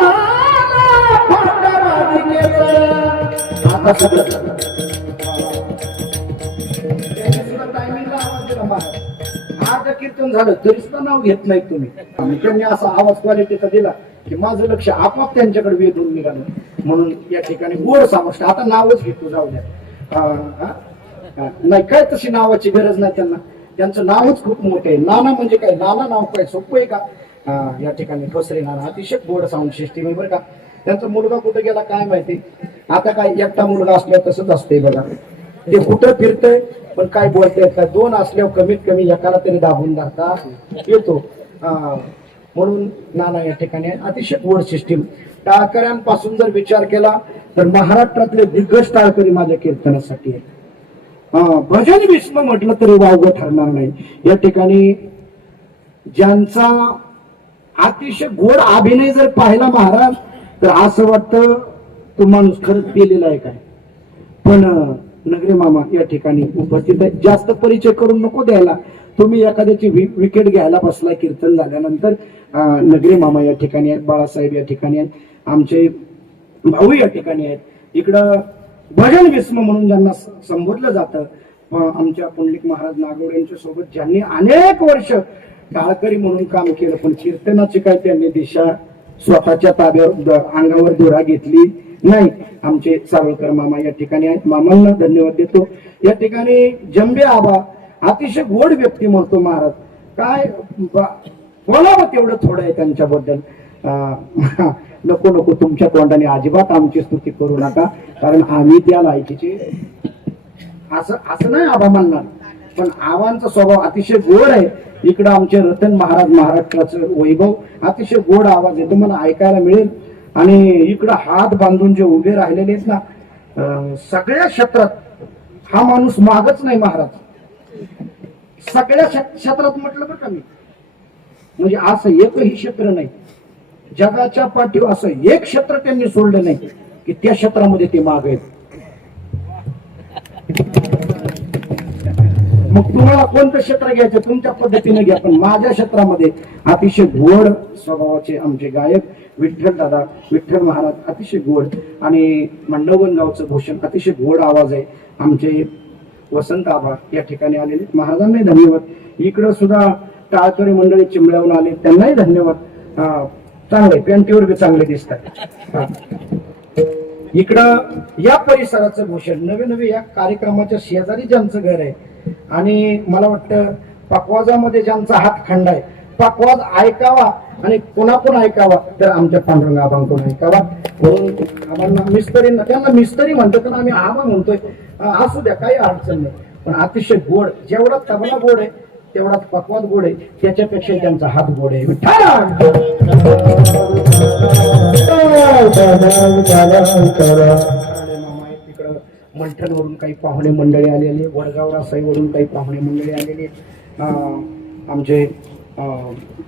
आता सगळं आज कीर्तन झालं तरी सुद्धा नाव घेत नाही तुम्ही. त्यांनी असा आवाज क्वालिटीचा दिला की माझं लक्ष आपोआप त्यांच्याकडे वेधून निघालं. म्हणून या ठिकाणी गोड सामोष्ट आता नावच घेतो, जाऊ द्या. नाही काय तशी नावाची गरज नाही त्यांना, त्यांचं नावच खूप मोठं आहे. नाना म्हणजे काय, नाना नाव काय सोपं आहे का? या ठिकाणी ठोसरे नाना अतिशय गोड साऊंड सिस्टीम आहे बरं का. त्यांचा मुलगा कुठे गेला काय माहिती. आता काय एकटा मुलगा असल्यावर तसंच असतंय बघा, ते कुठं फिरतंय पण काय बोलतायत काय. 2 असल्यावर कमीत कमी एकाला तरी दाबून धरता येतो. म्हणून नाना या ठिकाणी अतिशय गोड सिस्टीम. टाळकऱ्यांपासून जर विचार केला तर महाराष्ट्रातले दिग्गज टाळकरी माझ्या कीर्तनासाठी आहे. भजन विश्व म्हटलं तरी वावगं ठरणार नाही. या ठिकाणी ज्यांचा अतिशय गोड अभिनय जर पाहिला महाराज तर असं वाटतं तो माणूस खरंच पेलेला आहे काय. पण नगरे मामा या ठिकाणी उपस्थित आहे. जास्त परिचय करून नको द्यायला. तुम्ही एखाद्याची विकेट घ्यायला बसलाय कीर्तन झाल्यानंतर. नगरे मामा या ठिकाणी आहेत, बाळासाहेब या ठिकाणी आहेत, आमचे भाऊ या ठिकाणी आहेत. इकडं भजन विस्म म्हणून ज्यांना संबोधलं जातं, आमच्या पुंडलिक महाराज नागवडे यांच्या सोबत ज्यांनी अनेक वर्ष टाळकरी म्हणून काम केलं, पण कीर्तनाची काय त्यांनी दिशा स्वतःच्या ताब्यावर अंगावर दोरा घेतली नाही. आमचे सावळकर मामा या ठिकाणी आहेत, मामांना धन्यवाद देतो. या ठिकाणी जंबे आबा अतिशय गोड व्यक्ती म्हणतो महाराज. काय बोलावं तेवढं थोडं आहे त्यांच्याबद्दल. नको नको तुमच्या तोंडाने अजिबात आमची स्तुती करू नका, कारण आम्ही त्या लायकीचे असं नाही आबा म्हणणार, पण आबांचा स्वभाव अतिशय गोड आहे. इकडं आमचे रतन महाराज महाराष्ट्राचं वैभव अतिशय गोड आवाज आहे, तुम्हाला ऐकायला मिळेल. आणि इकडं हात बांधून जे उभे राहिलेले आहेत ना, सगळ्या क्षेत्रात हा माणूस मागच नाही महाराज. सगळ्या क्षेत्रात म्हटलं बरं का मी, म्हणजे असं एकही क्षेत्र नाही जगाच्या पाठीवर, असं एक क्षेत्र त्यांनी सोडलं नाही की त्या क्षेत्रामध्ये ते माग आहेत. मग तुम्हाला कोणतं क्षेत्र घ्यायचं तुमच्या पद्धतीने घ्या, पण माझ्या क्षेत्रामध्ये अतिशय गोड स्वभावाचे आमचे गायक विठ्ठल महाराज अतिशय गोड. आणि मंडवगण गावचं भूषण अतिशय गोड आवाज आहे. आमचे वसंत आबा या ठिकाणी आलेले, महाराजांनाही धन्यवाद. इकडं सुद्धा टाळकरी मंडळी चिंबळ्याहून आले, त्यांनाही धन्यवाद. चांगले पॅन्टीवर बी चांगले दिसतात. इकडं या परिसराचं भूषण नवे नवे या कार्यक्रमाच्या शेजारी ज्यांचं घर आहे, आणि मला वाटतं पकवाजामध्ये ज्यांचा हात खंड आहे, पकवाज ऐकावा आणि पुन्हा ऐकावा तर आमच्या पांडुरंग आबांकडून ऐकावा. म्हणून आम्हाला मिस्त्रींना, त्यांना मिस्त्री म्हणतो तर आम्ही आबा म्हणतोय. असू द्या, काही अडचण नाही. पण अतिशय गोड, जेवढा तबला गोड आहे तेवढाच पकवान गोड आहे, त्याच्यापेक्षा त्यांचा हात गोड आहे. तिकडं मंठणवरून काही पाहुणे मंडळी आलेले, वडगाव रासाईवरून काही पाहुणे मंडळी आलेले, आमचे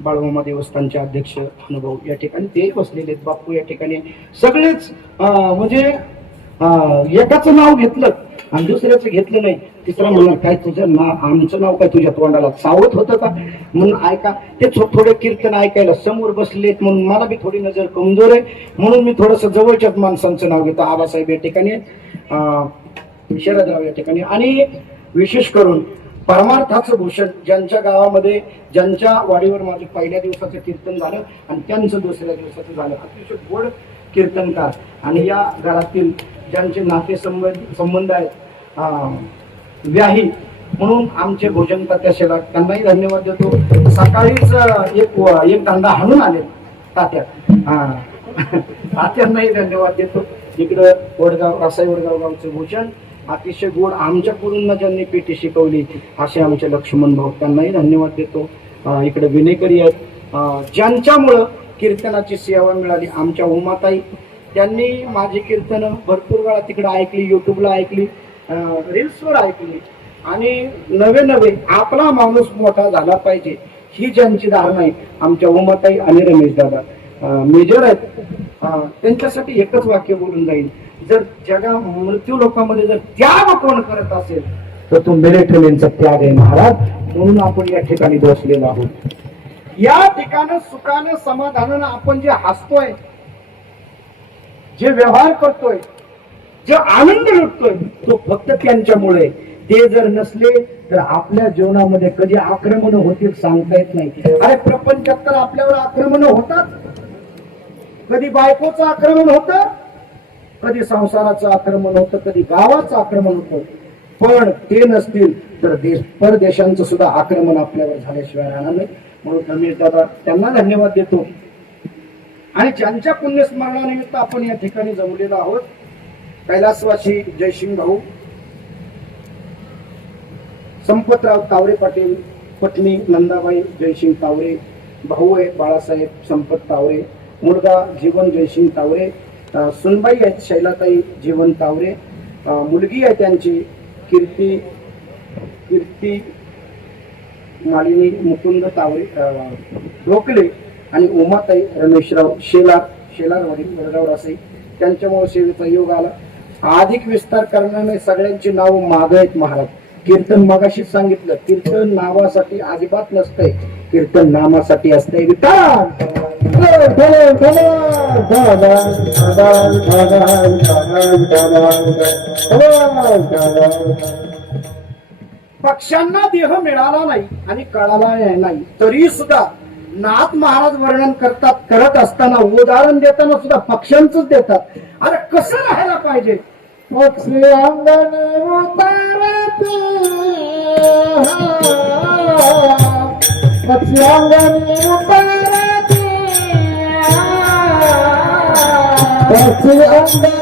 बाळमामा देवस्थानचे अध्यक्ष अनुभव या ठिकाणी ते बसलेले आहेत, बापू या ठिकाणी सगळेच. म्हणजे एकाचं नाव घेतलं आणि दुसऱ्याचं घेतलं नाही, तिसरा म्हणणार काय तुझं नाव, आमचं नाव काय तुझ्या तोंडाला सावत होतं का म्हणून ऐका. ते थोडे कीर्तन ऐकायला समोर बसलेत म्हणून मला बी थोडी नजर कमजोर आहे, म्हणून मी थोडस जवळच्याच माणसांचं नाव घेतो. आबासाहेब या ठिकाणी, शरदराव या ठिकाणी, आणि विशेष करून परमार्थाचं भूषण, ज्यांच्या गावामध्ये, ज्यांच्या वाडीवर माझं पहिल्या दिवसाचं कीर्तन झालं आणि त्यांचं दुसऱ्या दिवसाचं झालं, अतिशय गोड कीर्तनकार. आणि या घरातील ज्यांचे नाते संबंध आहेत, व्याही म्हणून आमचे भोजन तात्या, त्यांनाही धन्यवाद देतो. सकाळीच एक दांडा हाणून आले तात्या, तात्यांनाही धन्यवाद देतो. इकडं वडगाव, रासाई वडगाव गावचं भोजन अतिशय गोड, आमच्या गुरूंना ज्यांनी पेटी शिकवली असे आमचे लक्ष्मण भाऊ, त्यांनाही धन्यवाद देतो. इकडे विनेकरी आहेत, ज्यांच्यामुळं कीर्तनाची सेवा मिळाली. आमच्या उमाताई, त्यांनी माझी कीर्तनं भरपूर वेळा तिकडे ऐकली, युट्यूबला ऐकली, रील्सवर ऐकली, आणि नवे नवे आपला माणूस मोठा झाला पाहिजे ही ज्यांची धारणा आहे, आमच्या उमाताई आणि रमेश दादा मेजर आहेत. त्यांच्यासाठी एकच वाक्य बोलून जाईल, जर जगा मृत्यू लोकांमध्ये जर त्याग कोण करत असेल तर तो मिलिटरीचा त्याग आहे महाराज. म्हणून आपण या ठिकाणी बसलेलो आहोत. या ठिकाणी सुखानं समाधानानं आपण जे हसतोय, जे व्यवहार करतोय, जे आनंद लुटतोय, तो फक्त त्यांच्यामुळे. ते जर नसले तर आपल्या जीवनामध्ये कधी आक्रमण होतील सांगता येत नाही. अरे प्रपंचात तर आपल्यावर आक्रमण होतात, कधी बायकोचं आक्रमण होतं, कधी संसाराचं आक्रमण होतं, कधी गावाचं आक्रमण होतं. पण ते नसतील तर परदेशांचं सुद्धा आक्रमण आपल्यावर झाल्याशिवाय राहणार नाही. म्हणून रमेश दादा, त्यांना धन्यवाद देतो. आणि ज्यांच्या पुण्यस्मरणानिमित्त आपण या ठिकाणी जमलेलो आहोत, कैलासवासी जयसिंग भाऊ, संपतराव तावरे पाटील, पत्नी नंदाबाई जयसिंग तावरे, भाऊ आहे बाळासाहेब संपत तावरे, मुलगा जीवन जयसिंग तावरे, सुनबाई आहेत शैलाताई जीवन तावरे, मुलगी आहे त्यांची कीर्ती मालिनी मुकुंद तावरे ढोकले, आणि उमाताई रमेशराव शेलारवाडी वडगाव रासाई. त्यांच्यामुळे सेवेचा योग आला. अधिक विस्तार करण्याने सगळ्यांची नाव माग आहेत महाराज. कीर्तन मगाशीच सांगितलं, कीर्तन नावासाठी अजिबात नसतंय, कीर्तन नामासाठी असतंय. पक्ष्यांना देह मिळाला नाही आणि कळाला नाही तरी सुद्धा नाथ महाराज वर्णन करत असताना, उदाहरण देताना सुद्धा पक्ष्यांचंच देतात. अरे कसं राहायला पाहिजे? पक्षी अंगण उतारते, पक्षी अंगण उतारते, पक्षी अंगण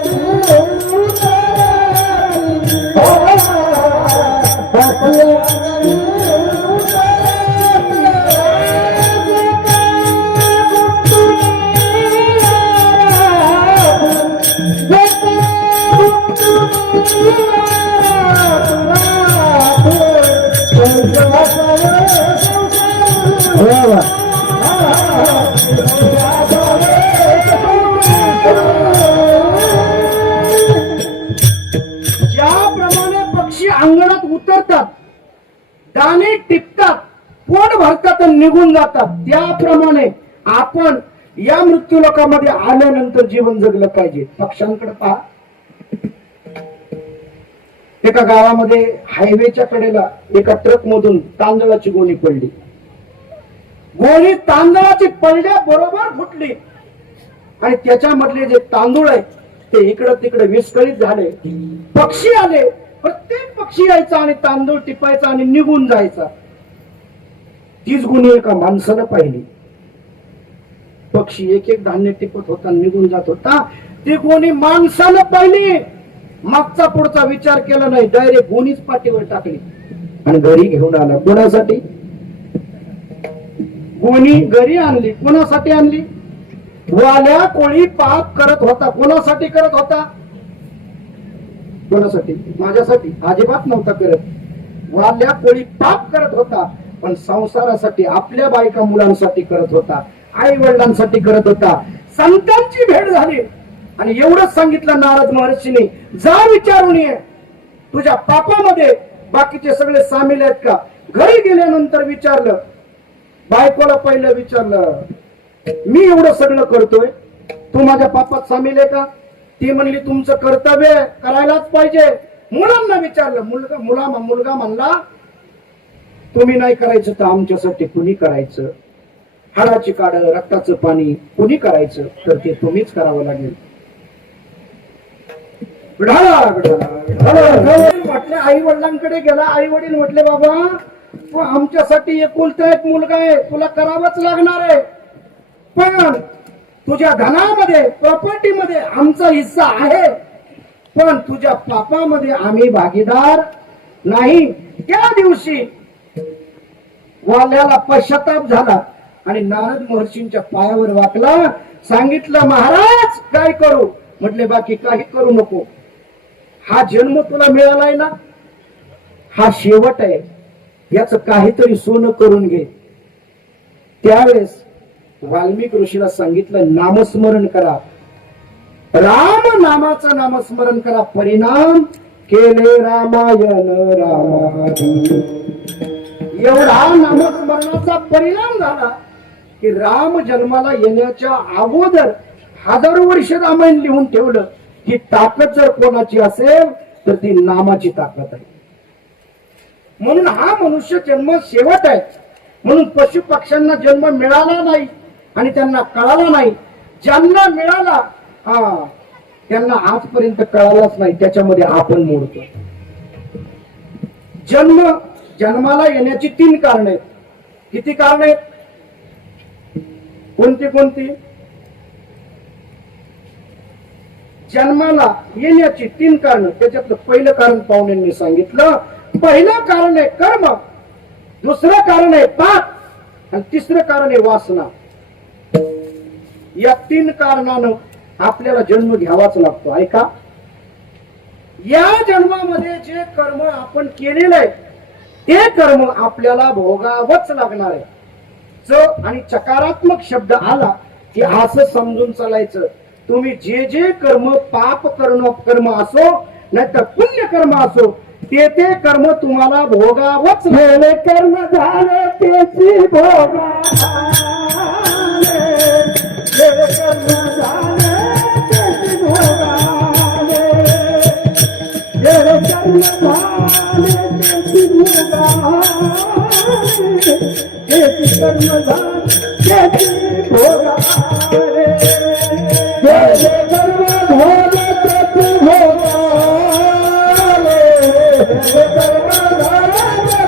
ज्याप्रमाणे पक्षी अंगणात उतरतात, दाणे टिपतात, पोट भरतात आणि निघून जातात, त्याप्रमाणे आपण या मृत्यू लोकांमध्ये आल्यानंतर जीवन जगलं पाहिजे. पक्ष्यांकडे पहा. एका गावामध्ये हायवेच्या कडेला एका ट्रक मधून तांदळाची गोणी पडली. गोणी तांदळाची पडल्या बरोबर फुटली आणि त्याच्यामधले जे तांदूळ आहे ते इकडं तिकडे विस्कळीत झाले. पक्षी आले, प्रत्येक पक्षी यायचा आणि तांदूळ टिपायचा आणि निघून जायचा. तीच गुन्हे एका माणसानं पाहिली. पक्षी एक एक धान्य टिपत होता, निघून जात होता. ती गोणी माणसानं पाहिली, मागचा पुढचा विचार केला नाही, डायरेक्ट गोणीच पाठीवर टाकली आणि घरी घेऊन आला. कोणासाठी गोणी घरी आणली? कोणासाठी आणली? वाल्या कोळी पाप करत होता. कोणासाठी करत होता? कोणासाठी? माझ्यासाठी अजिबात नव्हता करत. वाल्या कोळी पाप करत होता, पण संसारासाठी, आपल्या बायका मुलांसाठी करत होता, आई वडिलांसाठी करत होता. संतांची भेट झाली आणि एवढंच सांगितलं नारद महर्षीने, जा विचारून ये तुझ्या पापामध्ये बाकीचे सगळे सामील आहेत का. घरी गेल्यानंतर विचारलं, बायकोला पहिलं विचारलं, मी एवढं सगळं करतोय, तू माझ्या पापात सामील आहे का? ती म्हणली, तुमचं कर्तव्य करायलाच पाहिजे. मुलांना विचारलं, मुलगा म्हणला, तुम्ही नाही करायचं तर आमच्यासाठी कुणी करायचं? हाडाची काढ, रक्ताचं पाणी कुणी करायचं? तर ते तुम्हीच करावं लागेल. म्हटले, आई वडिलांकडे गेला. आई वडील म्हटले, बाबा तू आमच्यासाठी एकुलता एक मुलगा आहे, तुला करावंच लागणार आहे, पण तुझ्या धनामध्ये, प्रॉपर्टीमध्ये आमचा हिस्सा आहे, पण तुझ्या पापामध्ये आम्ही भागीदार नाही. त्या दिवशी वाल्याला पश्चाताप झाला आणि नारद महर्षींच्या पायावर वाकला. सांगितलं, महाराज काय करू? म्हटले, बाकी काही करू नको. हा जन्म तुला मिळालाय ना, हा शेवट आहे, याच काहीतरी सोनं करून घे. त्यावेळेस वाल्मिक ऋषीला सांगितलं, नामस्मरण करा, राम नामाचं नामस्मरण करा. परिणाम केले रामायण रामायण. एवढा नामस्मरणाचा परिणाम झाला की राम जन्माला येण्याच्या अगोदर हजारो वर्ष रामायण लिहून ठेवलं. ही ताकद जर कोणाची असेल तर ती नामाची ताकद आहे. म्हणून हा मनुष्य जन्म शेवट आहे. म्हणून पशु पक्ष्यांना जन्म मिळाला नाही आणि त्यांना कळाला नाही. ज्यांना मिळाला त्यांना आजपर्यंत कळालाच नाही. त्याच्यामध्ये आपण मोडतो. जन्माला येण्याची 3 कारण आहेत. किती कारण आहेत? कोणती? जन्माला येण्याची 3 कारण. त्याच्यातलं पहिलं कारण पाहुण्यांनी सांगितलं. पहिलं कारण आहे कर्म, दुसरं कारण आहे पाप आणि तिसरं कारण आहे वासना. या 3 कारणानं आपल्याला जन्म घ्यावाच लागतो. ऐका, या जन्मामध्ये जे कर्म आपण केलेलं आहे ते कर्म आपल्याला भोगावंच लागणार आहे. आणि चकारात्मक शब्द आला की असं समजून चालायचं, तुम्ही जे जे कर्म, पाप कर्म असो नाहीतर पुण्य कर्म असो, ते कर्म तुम्हाला भोगावंच. हे कर्म झाले त्याची भोगा, हे कर्म झाले त्याची भोगा, हे कर्म झाले त्याची भोगा, हे कर्म झाले त्याची भोगा, हे कर्म झाले त्याची भोगा, हे कर्म झाले त्याची भोगा, हे कर्म झाले त्याची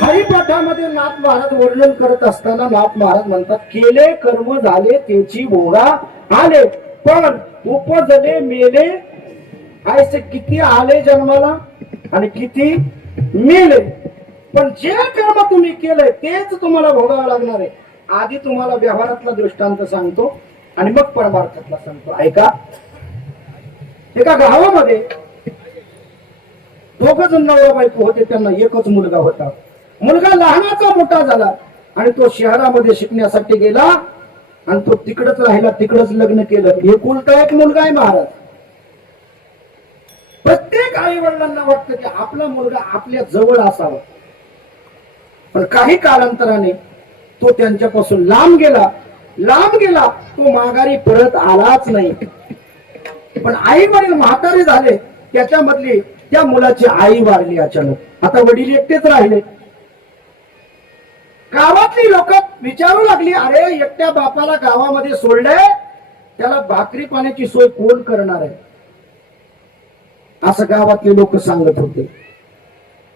हरिपाठामध्ये नाथ महाराज वर्णन करत असताना नाथ महाराज म्हणतात, केले कर्म झाले त्याची भोगा आले, पण उपजले मेले ऐसे. किती आले जन्माला आणि किती मेले, पण जे कर्म तुम्ही केलंय तेच तुम्हाला भोगावं लागणार आहे. आधी तुम्हाला व्यवहारातला दृष्टांत सांगतो आणि मग परमार्थातला सांगतो. ऐका, एका गावामध्ये दोघ जण नवरा बायको होते, त्यांना एकच मुलगा होता. मुलगा लहानाचा मोठा झाला आणि तो शहरामध्ये शिकण्यासाठी गेला आणि तो तिकडच राहिला, तिकडच लग्न केलं. एकुलता एक मुलगा आहे महाराज. प्रत्येक आई वडिलांना वाटतं की आपला मुलगा आपल्या जवळ असावा, पण काही कालांतराने तो त्यांच्यापासून लांब गेला. तो माघारी परत आलाच नाही. पण आई वडील म्हातारे झाले, त्याच्यामधली त्या मुलाची आई वारली अचानक. आता वडील एकटेच राहिले. गावातली लोक विचारू लागली, अरे एकट्या बापाला गावामध्ये सोडलंय, त्याला भाकरी पाण्याची सोय कोण करणार आहे, असं गावातले लोक सांगत होते.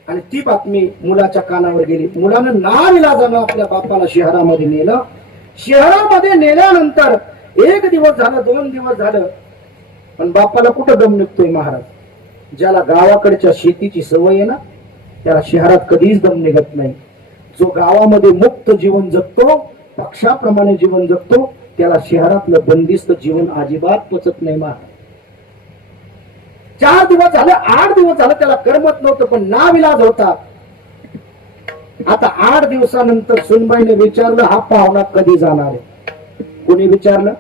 आणि ती बातमी मुलाच्या कानावर गेली. मुलानं नाईलाजानं आपल्या बापाला शहरामध्ये नेलं. शहरामध्ये नेल्यानंतर 1 दिवस झालं, 2 दिवस झालं, पण बापाला कुठं दम निघतोय महाराज. ज्याला गावाकडच्या शेतीची सवय आहे ना, त्याला शहरात कधीच दम निघत नाही. जो गावामध्ये मुक्त जीवन जगतो, पक्षाप्रमाणे जीवन जगतो, त्याला शहरातलं बंदिस्त जीवन अजिबात पचत नाही महाराज. 4 दिवस झालं, 8 दिवस झालं, त्याला करमत नव्हतं, पण नाविलाज होता. आता 8 दिवसानंतर सुनबाईने विचारलं, हा पाहुणा कधी जाणार आहे? कोणी विचारलं?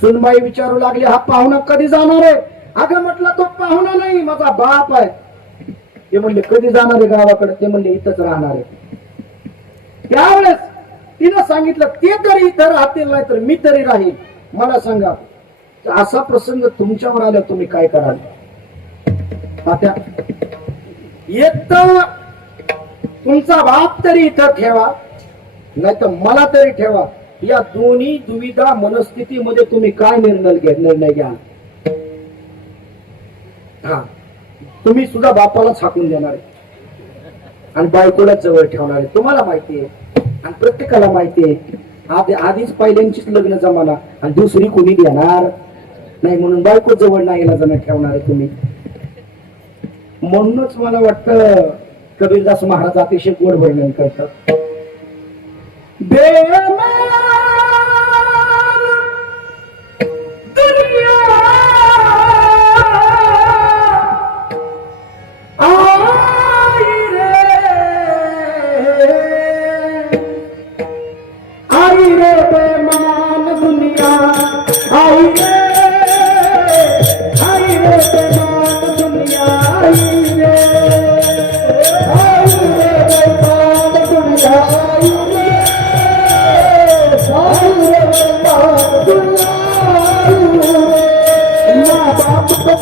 सुनबाई विचारू लागली, हा पाहुणा कधी जाणार आहे? अगं म्हटलं, तो पाहुणा नाही, माझा बाप आहे. ते म्हणले, कधी जाणार आहे गावाकडे? ते म्हणले, इथंच राहणार आहे. त्यावेळेस तिनं सांगितलं, ते तरी इथं राहतील, नाही तर मी तरी राहील. मला सांगा, असा प्रसंग तुमच्यावर आला, तुम्ही काय कराल? आता एक तर तुमचा बाप तरी इथं ठेवा, नाही तर मला तरी ठेवा. या दोन्ही दुविधा मनस्थितीमध्ये तुम्ही काय निर्णय घ्याल? हा, तुम्ही सुद्धा बापालाच हाकून देणार आहे आणि बायकोला जवळ ठेवणार आहे. तुम्हाला माहिती आहे आणि प्रत्येकाला माहिती आहे, आधीच पहिल्यांचीच लग्न जमाना आणि दुसरी कोणी देणार नाही, म्हणून बायको जवळ नाही जण ठेवणार आहे तुम्ही. म्हणूनच मला वाटतं कबीरदास महाराज अतिशय गोड वर्णन करतात.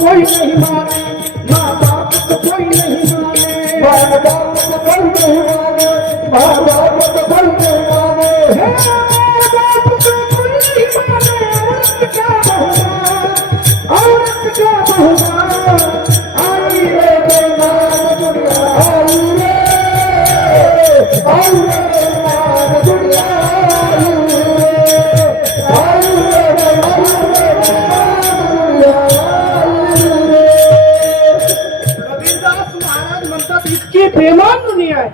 कोई नहीं माने, माँ बाप को कोई नहीं माने, माँ बाप को कोई नहीं माने, माँ बाप को कोई नहीं माने, माँ बाप को कोई नहीं माने। औरत का बहुमान, आई रे बेईमान दुनिया, आई रे बेईमान दुनिया, आई रे इतकी बेमान दुनिया आहे.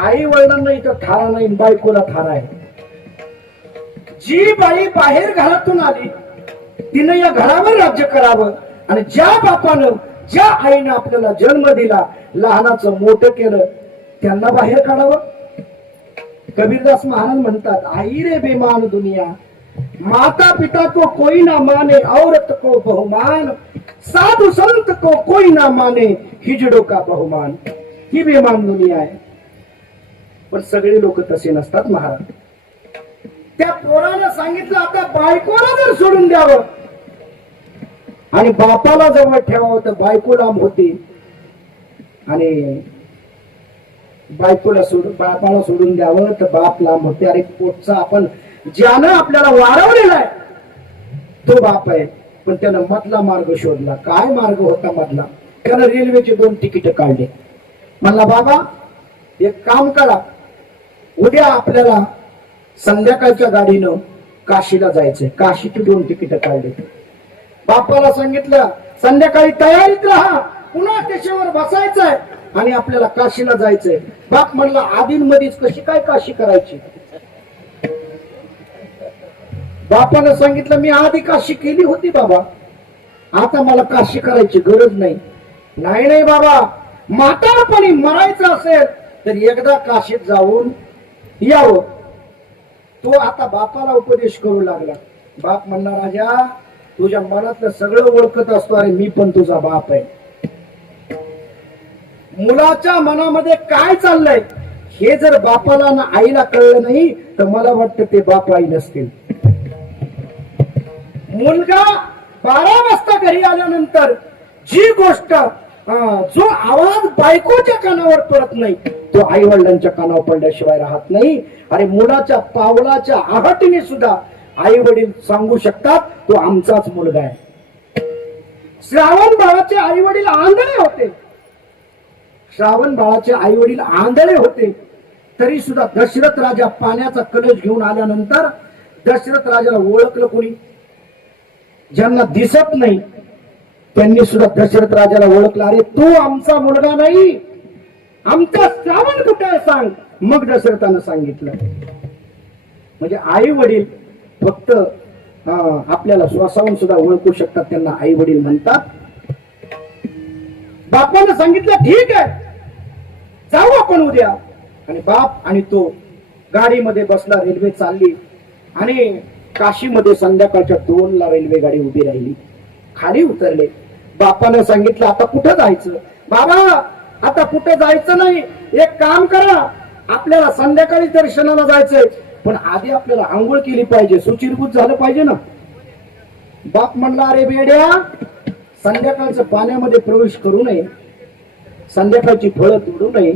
आई वडिलांना इथं थारा नाही, बायकोला थारा आहे. जी बाई बाहेर घरातून आली, तिनं या घरावर राज्य करावं. आणि ज्या बापानं, ज्या आईनं आपल्याला जन्म दिला, लहानाचं मोठं केलं, त्यांना बाहेर काढावं. कबीरदास महाराज म्हणतात, आई रे बेमान दुनिया, माता पिता को कोई ना माने, औरत को बहुमान, साधु संत को कोई ना माने, हिजड़ों का बहुमान. ही बेमान दुनिया आहे. पण सगळे लोक तसे नसतात महाराज. त्या पोरानं सांगितलं, आता बायकोला जर सोडून द्यावं आणि बापाला जवळ ठेवावं तर बायको लांब होती, आणि बायकोला सोडून बापाला सोडून द्यावं तर बाप लांब होते. अरे पोटचा आपण ज्यानं आपल्याला वाढवलेला आहे तो बाप आहे, पण त्यानं मधला मार्ग शोधला. काय मार्ग होता मधला? त्यानं रेल्वेचे 2 तिकीट काढले. म्हणला, बाबा एक काम करा, उद्या आपल्याला संध्याकाळच्या गाडीनं काशीला जायचंय. काशीची 2 तिकीट काढले. बापाला सांगितलं, संध्याकाळी तयारीत राहा, पुन्हा स्टेशनवर बसायचंय आणि आपल्याला काशीला जायचंय. बाप म्हणला, आधीन मधीच कशी काय काशी करायची? बापानं सांगितलं, मी आधी काशी केली होती बाबा, आता मला काशी करायची गरज नाही. नाही नाही बाबा, म्हातारपणी मरायचं असेल तर एकदा काशीत जाऊन यावं. तो आता बापाला उपदेश करू लागला. बाप म्हणला, राजा तुझ्या मनातलं सगळं ओळखत असतो, अरे मी पण तुझा बाप आहे. मुलाच्या मनामध्ये काय चाललंय हे जर बापाला ना आईला कळलं नाही तर मला वाटतं ते बाप आई नसतील. मुलगा 12 वाजता घरी आल्यानंतर जी गोष्ट जो आवाज बायकोच्या कानावर पडत नाही तो आई वडिलांच्या कानावर पडल्याशिवाय राहत नाही. अरे मुलाच्या पावलाच्या आहटीने सुद्धा आई वडील सांगू शकतात तो आमचाच मुलगा आहे. श्रावण बाळाचे आई वडील आंधळे होते. श्रावण बाळाचे आई वडील आंधळे होते तरी सुद्धा दशरथ राजा पाण्याचा कलश घेऊन आल्यानंतर दशरथ राजाला ओळखलं कोणी? ज्यांना दिसत नाही त्यांनी सुद्धा दशरथ राजाला ओळखलं. अरे तू आमचा मुलगा नाही, आमचा श्रावण कुठे आहे सांग. मग दशरथानं सांगितलं. म्हणजे आई वडील फक्त आपल्याला श्वासावून सुद्धा ओळखू शकतात, त्यांना आई वडील म्हणतात. बापानं सांगितलं ठीक आहे जाऊ आपण उद्या. आणि बाप आणि तो गाडीमध्ये बसला. रेल्वे चालली आणि काशीमध्ये संध्याकाळच्या 2ला रेल्वे गाडी उभी राहिली. खाली उतरले. बापानं सांगितलं आता कुठं जायचं? बाबा आता कुठं जायचं नाही, एक काम करा, आपल्याला संध्याकाळी दर्शनाला जायचंय पण आधी आपल्याला आंघोळ केली पाहिजे, सुचिरभूत झालं पाहिजे ना. बाप म्हणला अरे बेड्या, संध्याकाळचं पाण्यामध्ये प्रवेश करू नये, संध्याकाळची फळं तोडू नये,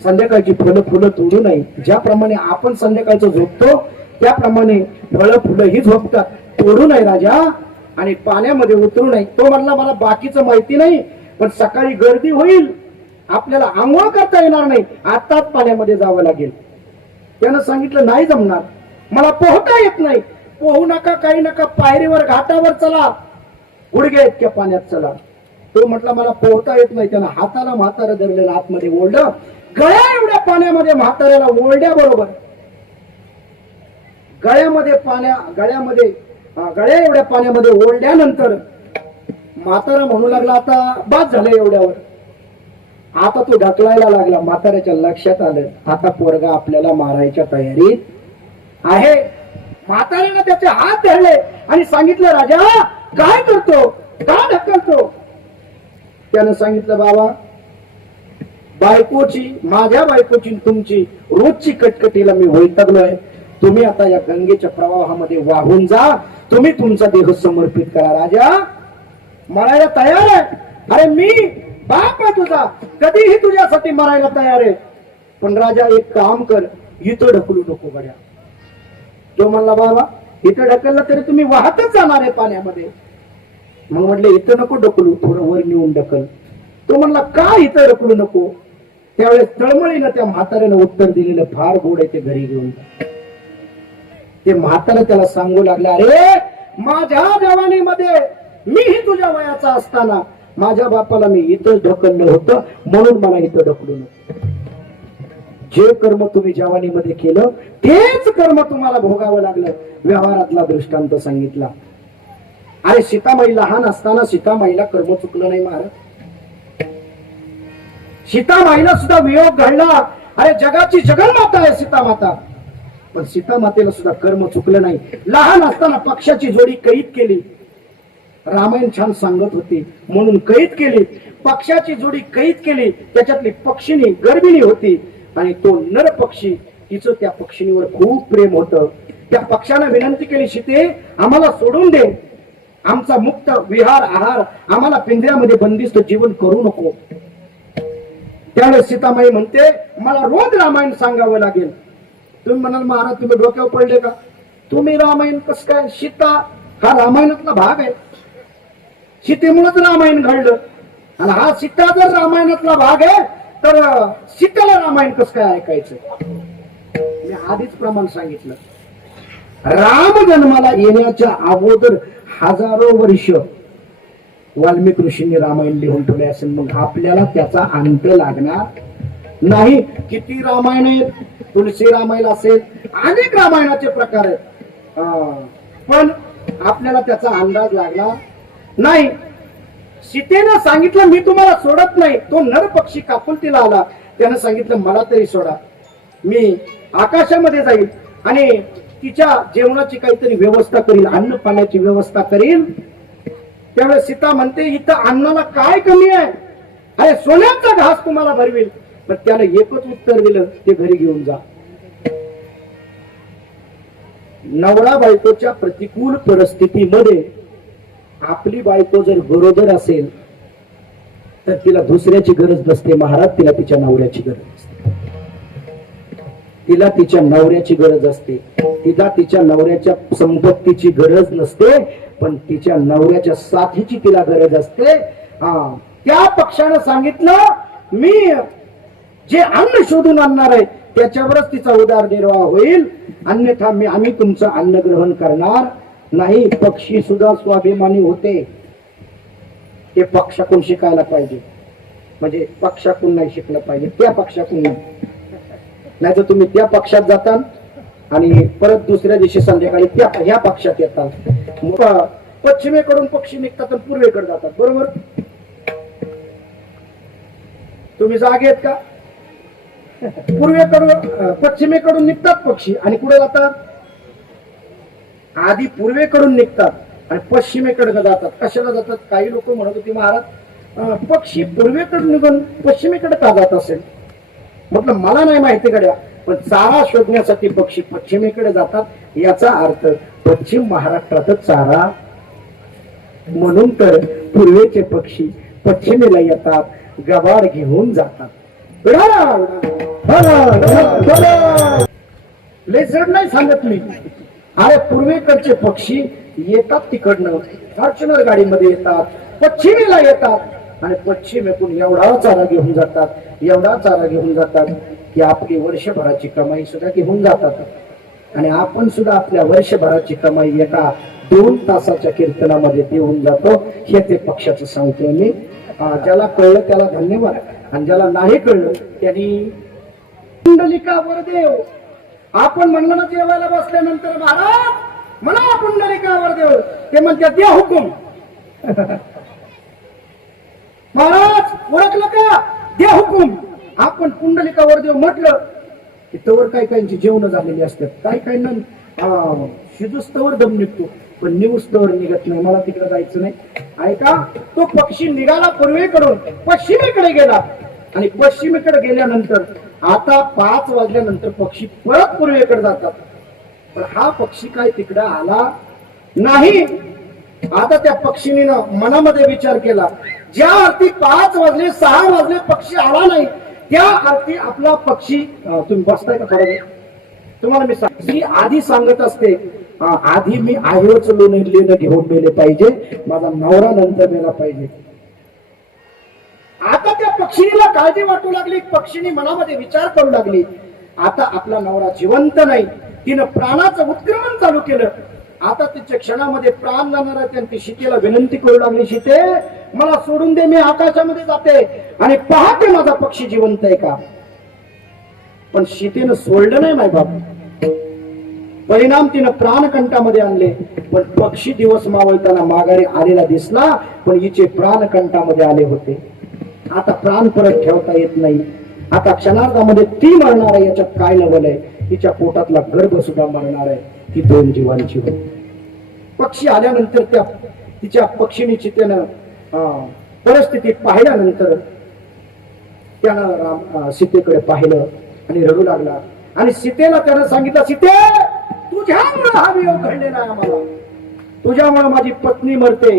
संध्याकाळची फुलं तोडू नये. ज्याप्रमाणे आपण संध्याकाळचं झोपतो त्याप्रमाणे फळं फुलं ही झोपतात, तोडू नये राजा आणि पाण्यामध्ये उतरू नये. तो म्हणला मला बाकीचं माहिती नाही पण सकाळी गर्दी होईल, आपल्याला आंघोळ करता येणार नाही, आताच पाण्यामध्ये जावं लागेल. त्यानं सांगितलं नाही जमणार, मला पोहता येत नाही. पोहू नका, काही नका, पायरीवर घाटावर चला, गुडघ्या इतक्या पाण्यात चला. तो म्हटला मला पोहता येत नाही. त्यानं हाताला म्हातारं धरलेलं आतमध्ये ओढलं. गळ्या एवढ्या पाण्यामध्ये म्हाताऱ्याला ओढल्या बरोबर गळ्या एवढ्या पाण्यामध्ये ओढल्यानंतर म्हातारा म्हणू लागला आता बाद झालं एवढ्यावर. आता तो ढकलायला लागला. म्हाताऱ्याच्या लक्षात आलं आता पोरगा आपल्याला मारायच्या तयारीत आहे. म्हाताऱ्यानं त्याचे हात धरले आणि सांगितलं राजा काय करतो, का ढकलतो? त्यानं सांगितलं बाबा माझ्या बायकोची तुमची रोजची कटकटीला मी वैतागलोय. तुम्ही आता या गंगेच्या प्रवाहामध्ये वाहून जा, तुम्ही तुमचा देह समर्पित करा. राजा मरायला तयार आहे. अरे मी बाप आहे तुझा, कधीही तुझ्यासाठी मरायला तयार आहे. पण राजा एक काम कर, इथं ढकलू नको गड्या. तो म्हणला बाबा इथं ढकललं तरी तुम्ही वाहतच जाणार आहे पाण्यामध्ये. मग म्हटलं इथं नको ढकलू, थोडं वर नेऊन ढकल. तो म्हणला का इथं ढकलू नको? त्यावेळेस तळमळीनं त्या म्हाताऱ्यानं उत्तर दिलेलं फार गोड आहे, ते घरी घेऊन. ते म्हातारं त्याला सांगू लागलं अरे माझ्या जवानीमध्ये मीही तुझ्या वयाचा असताना माझ्या बापाला मी इथं ढकललं होतं म्हणून मला इथं ढकलू नको. जे कर्म तुम्ही जवानीमध्ये केलं तेच कर्म तुम्हाला भोगावं लागलं. व्यवहारातला दृष्टांत सांगितला. अरे सीतामाई लहान असताना सीतामाईला कर्म चुकलं नाही महाराज. सीतामाईला सुद्धा वियोग घडला. अरे जगाची जगन्माता आहे सीतामाता, पण सीतामातेला सुद्धा कर्म चुकलं नाही. लहान असताना पक्षाची जोडी कैद केली. रामायण छान सांगत होती म्हणून कैद केली. पक्षाची जोडी कैद केली. त्याच्यातली पक्षिणी गर्भिणी होती आणि तो नर पक्षी, तिचं त्या पक्षिणीवर खूप प्रेम होतं. त्या पक्षाने विनंती केली सीते आम्हाला सोडून दे, आमचा मुक्त विहार आहार, आम्हाला पिंजऱ्यामध्ये बंदिस्त जीवन करू नको. त्यावेळेस सीतामाई म्हणते मला रोज रामायण सांगावं लागेल. तुम्ही म्हणाल महाराज तुम्ही डोक्यावर पडले का? तुम्ही रामायण कसं काय? सीता हा रामायणातला भाग आहे. सीतेमुळेच रामायण घडलं आणि हा सीता जर रामायणातला भाग आहे तर सीतेला रामायण कसं काय ऐकायचं? मी आधीच प्रमाण सांगितलं. राम जन्माला येण्याच्या अगोदर हजारो वर्ष वाल्मिक ऋषींनी रामायण लिहून ठेवले असेल. मग आपल्याला त्याचा अंत लागणार नाही. किती रामायण आहेत, तुलसी रामायण असेल, अनेक रामायणाचे प्रकार आहेत, पण आपल्याला त्याचा अंदाज लागला नाही. सीतेनं सांगितलं मी तुम्हाला सोडत नाही. तो नर पक्षी काकुलतीला आला, त्यानं सांगितलं मला तरी सोडा, मी आकाशामध्ये जाईल आणि तिच्या जेवणाची काहीतरी व्यवस्था करील, अन्न पाण्याची व्यवस्था करील. त्यावेळेस सीता म्हणते इथं अन्नाला काय कमी आहे, अरे सोन्याचा घास तुम्हाला भरवेल. पण त्याला एकच उत्तर दिलं, ते घरी घेऊन जा. नवरा बायकोच्या प्रतिकूल परिस्थितीमध्ये आपली बायको जर गरोदर असेल तर तिला दुसऱ्याची गरज नसते महाराज, तिला तिच्या नवऱ्याची गरज असते. तिला तिच्या नवऱ्याची गरज असते. तिला तिच्या नवऱ्याच्या संपत्तीची गरज नसते, पण तिच्या नवऱ्याच्या साथीची तिला गरज असते. त्या पक्षानं सांगितलं मी जे अन्न शोधून आणणार आहे त्याच्यावरच तिचा उदरनिर्वाह होईल, अन्यथा आम्ही तुमचं अन्न ग्रहण करणार नाही. पक्षी सुद्धा स्वाभिमानी होते. ते पक्षाकडून शिकायला पाहिजे, म्हणजे पक्षाकडून नाही शिकलं पाहिजे, त्या पक्षाकडून नाही तर तुम्ही त्या पक्षात जाता आणि परत दुसऱ्या दिवशी संध्याकाळी ह्या पक्षात येतात. पश्चिमेकडून पक्षी निघतात आणि पूर्वेकडे जातात, बरोबर? तुम्ही जागे आहेत का? पूर्वेकडून पश्चिमेकडून निघतात पक्षी आणि कुठे जातात? आधी पूर्वेकडून निघतात आणि पश्चिमेकडे जातात. कशाला जातात? काही लोक म्हणत होते महाराज पक्षी पूर्वेकडून निघून पश्चिमेकडे का जात असेल. म्हटलं मला नाही माहिती गड्या, पण चारा शोधण्यासाठी पक्षी पश्चिमेकडे जातात. याचा अर्थ पश्चिम महाराष्ट्रातच चारा, म्हणून तर पूर्वेचे पक्षी पश्चिमेला येतात, गबाड घेऊन जातात. लेझर नाही सांगत मी, अरे पूर्वेकडचे पक्षी येतात तिकडनं फॉर्च्युनर गाडीमध्ये येतात, पश्चिमेला येतात आणि पश्चिमेकडून एवढा चारा घेऊन जातात, एवढा चारा घेऊन जातात की आपली वर्षभराची कमाई सुद्धा घेऊन जातात. आणि आपण सुद्धा आपल्या वर्षभराची कमाई एका 2 तासाच्या कीर्तनामध्ये देऊन जातो. हे ते पक्षाचं सांगतोय मी. ज्याला कळलं त्याला धन्यवाद, आणि ज्याला नाही कळलं त्यांनी पुंडलिका वरदेव. आपण म्हणलं ना जेवायला बसल्यानंतर महाराज म्हणा पुंडलिका वरदेव, ते म्हणतात द्या हुकूम. महाराज ओळखलं का? द्या हुकूम. आपण पुंडलिका वरदेव म्हटलं की तवर काही काहींची जेवण झालेली असतात, काही काहींना शिजूस्तवर दम निघतो, पण निवस्तवर निघत नाही. मला तिकडे जायचं नाही. ऐका, तो पक्षी निघाला पूर्वेकडून पश्चिमेकडे गेला आणि पश्चिमेकडे गेल्यानंतर आता 5 वाजल्यानंतर पक्षी परत पूर्वेकडे जातात. पण हा पक्षी काय तिकडे आला नाही. आता त्या पक्षीने मनामध्ये विचार केला, ज्या अर्थी 5 वाजले 6 वाजले पक्षी आला नाही, त्या अर्थी आपला पक्षी तुम्ही बसताय का खरं? तुम्हाला मी आधी सांगत असते, आधी मी आयोच लेणं घेऊन गेले पाहिजे, माझा नवरा नंतर मेला पाहिजे. आता त्या पक्षीला काळजी वाटू लागली, पक्षीने मनामध्ये विचार करू लागली, आता आपला नवरा जिवंत नाही, तिनं प्राणाचं उत्क्रमण चालू केलं. आता तिच्या क्षणामध्ये प्राण जाणार आहे. ती सीतेला विनंती करू लागली, सीते मला सोडून दे, मी आकाशामध्ये जाते आणि पाहते माझा पक्षी जिवंत आहे का. पण सीतेनं सोडलं नाही माय बाप. परिणाम तिनं प्राणकंठामध्ये आणले, पण पक्षी दिवस मावळताना माघारी आलेला दिसला, पण हिचे प्राणकंठामध्ये आले होते. आता प्राण परत ठेवता येत नाही. आता क्षणार्धामध्ये ती मरणार आहे, याच्यात काय नवल आहे. तिच्या पोटातला गर्भ सुद्धा मरणार आहे. ती 2 जीवांची होती. पक्षी आल्यानंतर त्या तिच्या पक्षीने चितेनं परिस्थिती पाहिल्यानंतर त्यानं सीतेकडे पाहिलं आणि रडू लागला. आणि सीतेला त्यानं सांगितलं, सीते तुझ्यामुळे हा वियोग घडलेला आहे आम्हाला, तुझ्यामुळे माझी पत्नी मरते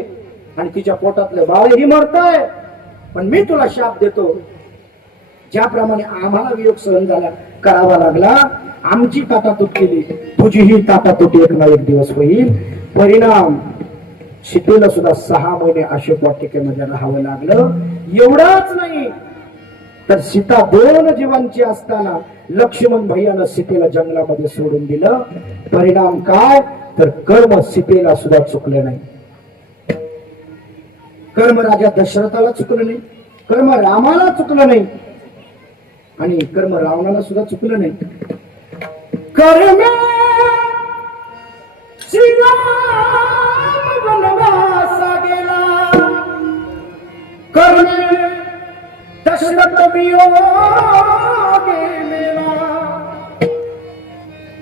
आणि तिच्या पोटातलं बाळही मरतंय. पण मी तुला शाप देतो, ज्याप्रमाणे आम्हाला वियोग सहन झाला करावा लागला, आमची ताटातूट केली, तुझीही ताटातूट एक ना एक दिवस होईल. परिणाम सीतेला सुद्धा 6 महिने अशोक वाटिकेमध्ये राहावं लागलं. एवढाच नाही तर सीता 2 जीवांची असताना लक्ष्मण भैयानं सीतेला जंगलामध्ये सोडून दिलं. परिणाम काय तर कर्म सीतेला सुद्धा चुकलं नाही, कर्म राजा दशरथाला चुकलं नाही, कर्म रामाला चुकलं नाही आणि कर्म रावणाला सुद्धा चुकलं नाही. कर्म श्रीराम वनवासा गेला, वियोगे मेरा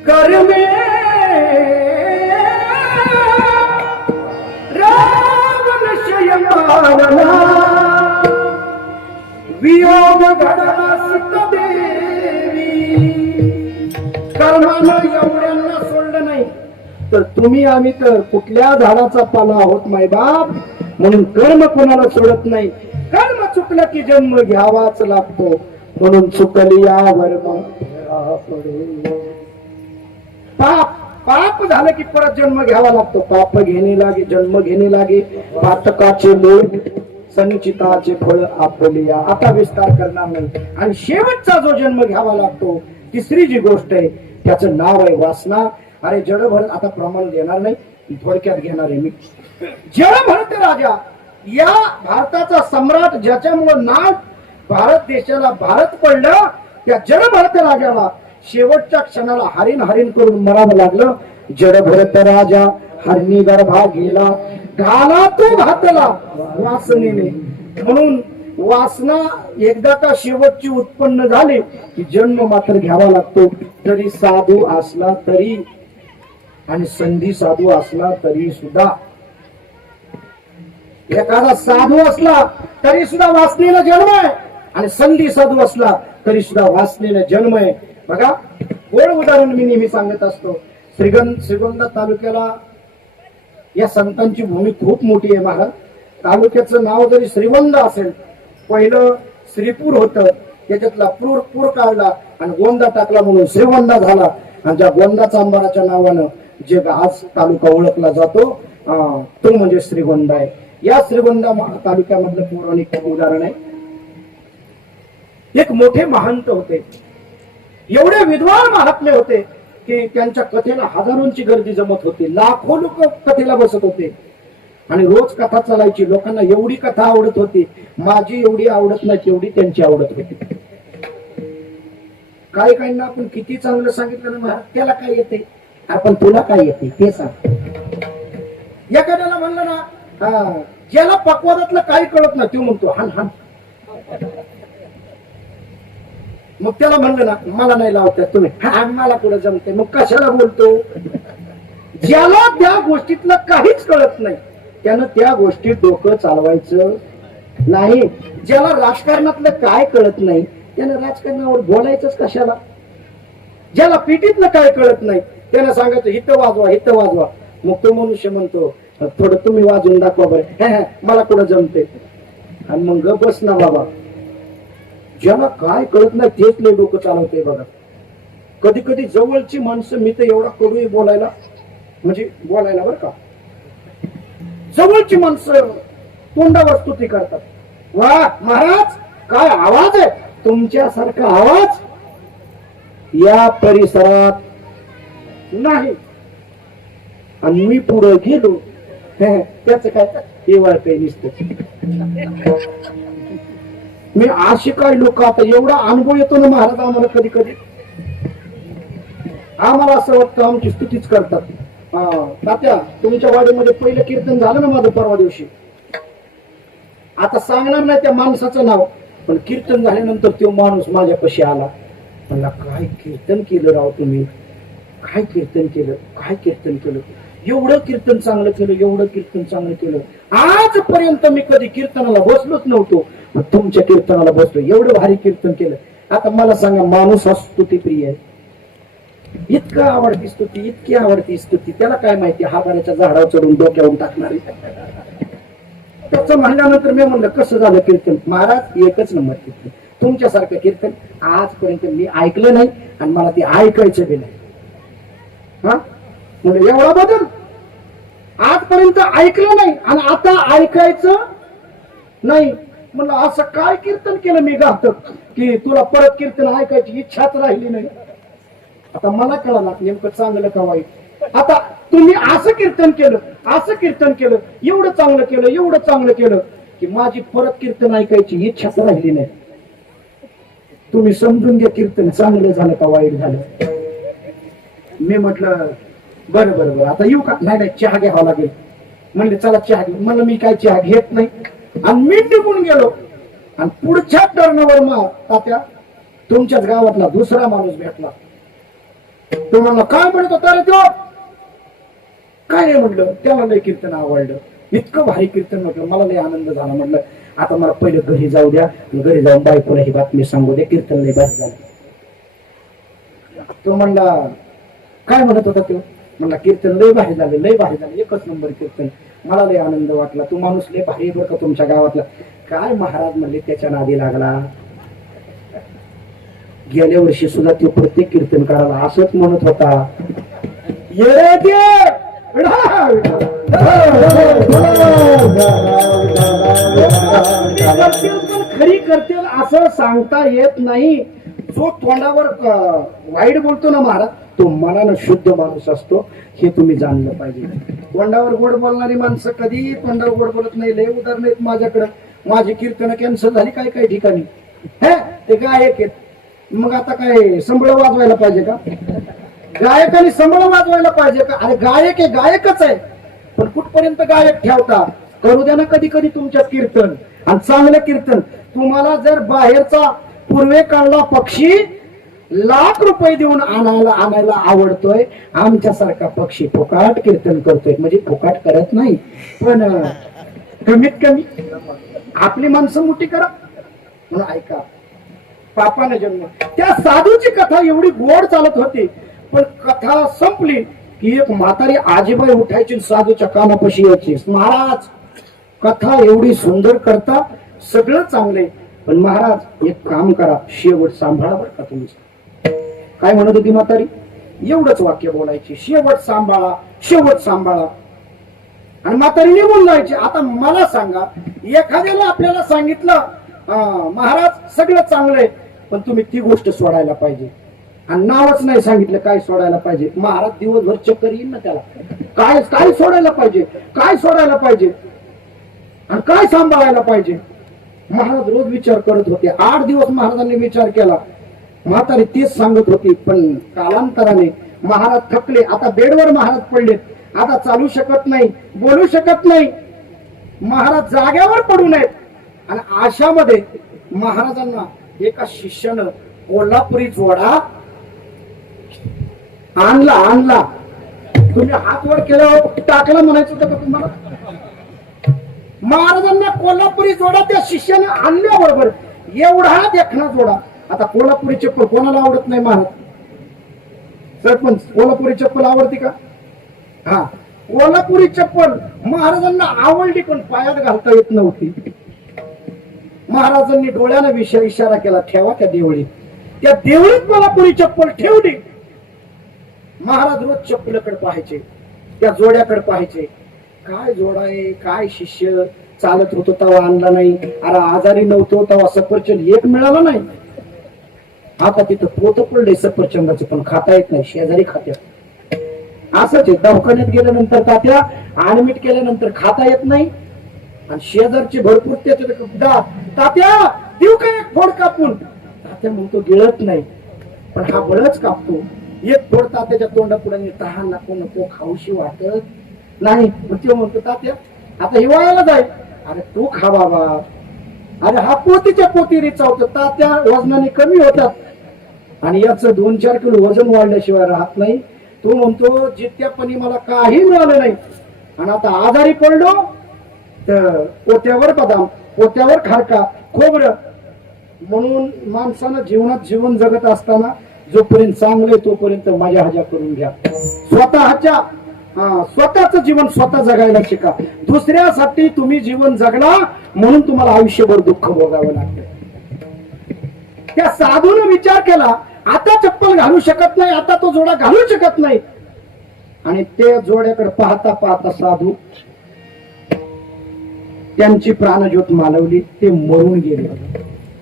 कर में रावण शयमावला वियोग घडला सीतादेवी कर्मानं एवढ्यांना सोडलं नाही तर तुम्ही आम्ही तर कुठल्या झाडाचा पाला आहोत मायबाप म्हणून कर्म कोणाला सोडत नाही कर्म चुकलं की जन्म घ्यावाच लागतो म्हणून चुकली या वर्म पाप पाप झालं की परत जन्म घ्यावा लागतो पाप घेणे लागे जन्म घेणे लागे पातकाचे मूळ संचिताचे फळ आपल्या आता विस्तार करणार नाही आणि शेवटचा जो जन्म घ्यावा लागतो तिसरी जी गोष्ट आहे त्याचं नाव आहे वासना अरे जडभर आता प्रमाण देणार नाही थोडक्यात घेणार आहे मी जडभरत राजा या भारताचा सम्राट ज्याच्यामुळं नाव भारत देशाला भारत पडलं त्या जडभरत राजाला शेवटच्या क्षणाला हरिण हरिण करून मरावं लागलं जडभरत राजा हरणी गर्भा गेला घाला तो घातला वासनेने म्हणून वासना एकदा का शेवटची उत्पन्न झाली की जन्म मात्र घ्यावा लागतो तरी साधू असला तरी आणि संधी साधू असला तरी सुद्धा एखादा साधू असला तरी सुद्धा वासनेला जन्म आहे आणि संधी साधू असला तरी सुद्धा वासनेला जन्म आहे बघा गोड उदाहरण मी नेहमी सांगत असतो श्रीगोंदा तालुक्याला या संतांची भूमी खूप मोठी आहे महाराज तालुक्याचं नाव जरी श्रीगोंदा असेल पहिलं श्रीपूर होतं त्याच्यातला पूर काढला आणि गोंदा टाकला म्हणून श्रीगोंदा झाला आणि ज्या गोंदा चांबाराच्या नावानं जे आज तालुका ओळखला जातो तो म्हणजे श्रीगोंदा आहे या श्रीगोंदा तालुक्यामधलं पौराणिक उदाहरण आहे एक मोठे महंत होते एवढे विद्वान महात्मे होते की त्यांच्या कथेला हजारोंची गर्दी जमत होती लाखो लोक कथेला बसत होते आणि रोज कथा चालायची लोकांना एवढी कथा आवडत होती माझी एवढी आवडत नाही तेवढी त्यांची आवडत होती काही काहींना आपण किती चांगलं सांगितलं ना महाराज त्याला काय येते आपण तुला काय येते ते सांग एखाद्याला म्हणलं ना ज्याला पक्वादातलं काही कळत नाही तो म्हणतो हान हान मग त्याला म्हणलं ना मला नाही लावतात तुम्ही हा मला कुठं जमते मग कशाला बोलतो ज्याला त्या गोष्टीतलं काहीच कळत नाही त्यानं त्या गोष्टीत डोकं चालवायचं नाही ज्याला राजकारणातलं काय कळत नाही त्यानं राजकारणावर बोलायचंच कशाला ज्याला पिटीतलं काय कळत नाही त्यानं सांगायचं हिथं वाजवा मग तो मनुष्य म्हणतो थोडं तुम्ही वाजवून दाखवा बरं मला कुठं जमते आणि मग बस ना बाबा ज्याला काय कळत नाही तेच लय डोकं चालवते बघा कधी कधी जवळची माणसं मी तर एवढा कडू बोलायला बरं का जवळची माणसं तोंडावर स्तुती करतात वा महाराज काय आवाज आहे तुमच्यासारखा आवाज या परिसरात नाही आणि मी पुढे गेलो त्याच काय केवळ काही निसत मी असे काय लोक आता एवढा अनुभव येतो ना महाराज आम्हाला कधी कधी आम्हाला असं वाटतं आमची स्तुतीच करतात तात्या तुमच्या वाडीमध्ये पहिलं कीर्तन झालं ना माझं परवा दिवशी आता सांगणार नाही त्या माणसाचं नाव पण कीर्तन झाल्यानंतर तो माणूस माझ्यापाशी आला म्हणला काय कीर्तन केलं राव तुम्ही काय कीर्तन केलं एवढं कीर्तन चांगलं केलं आजपर्यंत मी कधी कीर्तनाला बसलोच नव्हतो तुमच्या कीर्तनाला बसलो एवढं भारी कीर्तन केलं आता मला सांगा माणूस हा स्तुती प्रिय आहे इतकी आवडती स्तुती त्याला काय माहिती हाताच्या झाडावर चढून डोक्यावरून टाकणार त्याचं म्हणल्यानंतर मी म्हणलं कसं झालं कीर्तन महाराज एकच नंबर कीर्तन तुमच्यासारखं कीर्तन आजपर्यंत मी ऐकलं नाही आणि मला ते ऐकायचं बी नाही हा म्हणजे एवढा बदल आजपर्यंत ऐकलं नाही आणि आता ऐकायचं नाही म्हणलं असं काय कीर्तन केलं मी घातक की तुला परत कीर्तन ऐकायची इच्छाच राहिली नाही आता मला कळलं नेमकं चांगलं का वाईट आता तुम्ही असं कीर्तन केलं एवढं चांगलं केलं की माझी परत कीर्तन ऐकायची इच्छाच राहिली नाही तुम्ही समजून घ्या कीर्तन चांगलं झालं का वाईट झालं मी म्हटलं बरं आता येऊ का नाही चहा घ्यावा लागेल म्हणले चला चहा घे म्हणलं मी काय चहा घेत नाही आणि मी निघून गेलो आणि पुढच्या टर्नवर मग तात्या तुमच्याच गावातला दुसरा माणूस भेटला. तो म्हणला काय म्हणत होता रे तो? काय नाही म्हटलं, त्याला लय कीर्तन आवडलं, इतकं भारी कीर्तन म्हटलं, मला लय आनंद झाला. म्हटलं आता मला पहिले घरी जाऊ द्या, घरी जाऊन बायकोला ही बातमी सांगू दे, कीर्तन लय भारी झालं. तो म्हणला काय म्हणत होता तो? म्हणला कीर्तन लय भारी झालं, लय भारी झालं, एकच नंबर कीर्तन, मला लय आनंद वाटला, तू माणूस लय भारी बरं का तुमच्या गावातला. काय महाराज म्हणले त्याच्या नादी लागला. गेल्या वर्षी सुद्धा तो प्रत्येक कीर्तन करायला असंच म्हणत होता, ये दे खरी करतील असं सांगता येत नाही. जो तोंडावर वाईट बोलतो ना महाराज, तो मनानं शुद्ध माणूस असतो, हे तुम्ही जाणलं पाहिजे. तोंडावर गोड बोलणारी माणसं कधी तोंडावर गोड बोलत नाही. लय उदाहरण आहेत माझ्याकडं. माझी कीर्तन कॅन्सल झाली काही काही ठिकाणी. हे ते गायक आहेत, मग आता काय संबळ वाजवायला पाहिजे का? गायकाने संबळ वाजवायला पाहिजे का? अरे गायक आहे, गायकच आहे, पण कुठपर्यंत गायक ठेवता? करू द्या ना कधी कधी तुमच्या कीर्तन, आणि चांगलं कीर्तन. तुम्हाला जर बाहेरचा पूर्वेकडला पक्षी ₹1,00,000 देऊन आणायला आवडतोय, आमच्यासारखा पक्षी फुकाट कीर्तन करतोय. म्हणजे फुकाट करत नाही, पण कमीत कमी आपली माणसं मोठी करा म्हणून. ऐका, पापाने जन्म. त्या साधूची कथा एवढी गोड चालत होती, पण कथा संपली की एक म्हातारी आजीबाई उठायची, साधूच्या कानापाशी यायची, महाराज कथा एवढी सुंदर करता, सगळं चांगलंय, पण महाराज एक काम करा, शेवट सांभाळा बरं का तुमचं. काय म्हणत होती म्हातारी? एवढंच वाक्य बोलायची, शेवट सांभाळा, शेवट सांभाळा, आणि म्हातारी निघून जायची. आता मला सांगा, एखाद्याला आपल्याला सांगितलं महाराज सगळं चांगलंय, पण तुम्ही ती गोष्ट सोडायला पाहिजे, आणि नावच नाही सांगितलं काय सोडायला पाहिजे. महाराज दिवसभर चक्कर येईल ना त्याला. काय काय सोडायला पाहिजे, काय सोडायला पाहिजे, आणि काय सांभाळायला पाहिजे. महाराज रोज विचार करत होते. 8 दिवस महाराजांनी विचार केला. म्हातारी तेच सांगत होती, पण कालांतराने महाराज थकले. आता बेडवर महाराज पडलेत, आता चालू शकत नाही, बोलू शकत नाही. महाराज जाग्यावर पडू नयेत. आणि अशामध्ये महाराजांना एका शिष्यानं कोल्हापुरी जोडा आणला. तुम्ही हात वर केल्यावर टाकला म्हणायचं होतं का तुम्हाला? महाराजांना कोल्हापुरी जोडा त्या शिष्याने आणल्याबरोबर एवढा देखणा जोडा. आता कोल्हापुरी चप्पल कोणाला आवडत नाही महाराज? सरपंच, कोल्हापुरी चप्पल आवडते का? हा, कोल्हापुरी चप्पल महाराजांना आवडली, पण पायात घालता येत नव्हती. महाराजांनी डोळ्याने विषय इशारा केला, ठेवा त्या देवळीत. त्या देवळीत कोल्हापुरी चप्पल ठेवली. महाराज रोज चप्पलकडे पाहायचे, त्या जोड्याकडे पाहायचे. काय जोडा आहे, काय शिष्य चालत होतो तेव्हा आणला नाही, अरे आजारी नव्हतो तेव्हा सफरचंद एक मिळाला नाही. आता तिथं पोत पडले सफरचंदाचे, पण खाता येत नाही, शेजारी खात्यात. असंच आहे, दवाखान्यात गेल्यानंतर तात्या ऍडमिट केल्यानंतर खाता येत नाही, आणि शेजारचे भरपूर त्याच्या तात्या देऊ काय एक फोड कापून? तात्या म्हणतो गिळत नाही, पण हा बळच कापतो. एक फोड तात्याच्या तोंडापुढे तहान नको नको खाऊशी वाटत नाही. तो म्हणतो तात्या आता हिवाळ्याला जाईल. अरे तू खा बाबा. अरे हा पोतीच्या पोती रिचावतो. तात्या वजनाने कमी होतात, आणि याच 2-4 किलो वजन वाढल्याशिवाय राहत नाही. तो म्हणतो जित्यापणी मला काही मिळालं नाही, आणि आता आजारी पडलो तर पोत्यावर बदाम, पोत्यावर खारका, खोबरं. म्हणून माणसानं जीवनात जीवन जगत असताना जोपर्यंत चांगले तोपर्यंत मजा हजा करून घ्या. स्वतःच जीवन स्वतः जगायला शिका. दुसऱ्यासाठी तुम्ही जीवन जगला म्हणून तुम्हाला आयुष्यभर दुःख भोगावं लागतं. त्या साधून विचार केला, आता चप्पल घालू शकत नाही, आता तो जोडा घालू शकत नाही. आणि ते जोड्याकडे पाहता पाहता साधू त्यांची प्राणज्योत मालवली. ते मरून गेले.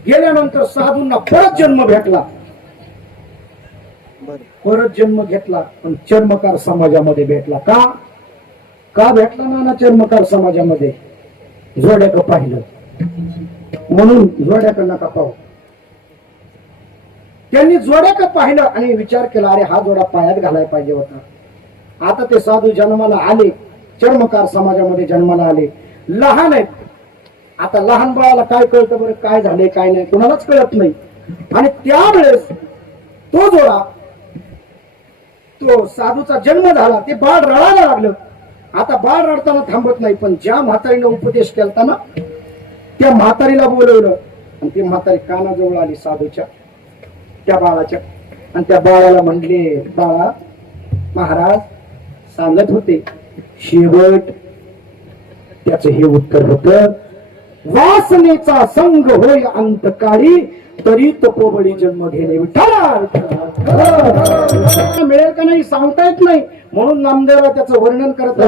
गेल्यानंतर साधूंना परत जन्म भेटला. परत जन्म घेतला, पण चर्मकार समाजामध्ये भेटला. का भेटला नाना चर्मकार समाजामध्ये? जोड्याकडे पाहिलं म्हणून जोड्याकडे नका पाहू. त्यांनी जोड्याकडे पाहिलं आणि विचार केला, अरे हा जोडा पायात घालायला पाहिजे होता. आता ते साधू जन्माला आले, चर्मकार समाजामध्ये जन्माला आले. लहान आहेत, आता लहान बाळाला काय कळतं बरं, काय झालंय काय नाही कोणालाच कळत नाही. आणि त्यावेळेस तो जोडा, तो साधूचा जन्म झाला, ते बाळ रडायला लागलं. आता बाळ रडताना थांबत नाही, पण ज्या म्हातारीने उपदेश केलता ना त्या म्हातारीला बोलवलं आणि ती म्हातारी कानाजवळ आली साधूच्या, त्या बाळाच्या, आणि त्या बाळाला म्हणले, बाळा महाराज सांगत होते शेवट. त्याच हे उत्तर होत, वासनेचा संग होय अंतकाळी तरी तपोबळी जन्म घेणे विठ्ठला. मिळेल का नाही सांगता येत नाही, म्हणून नामदेवराव त्याचं वर्णन करत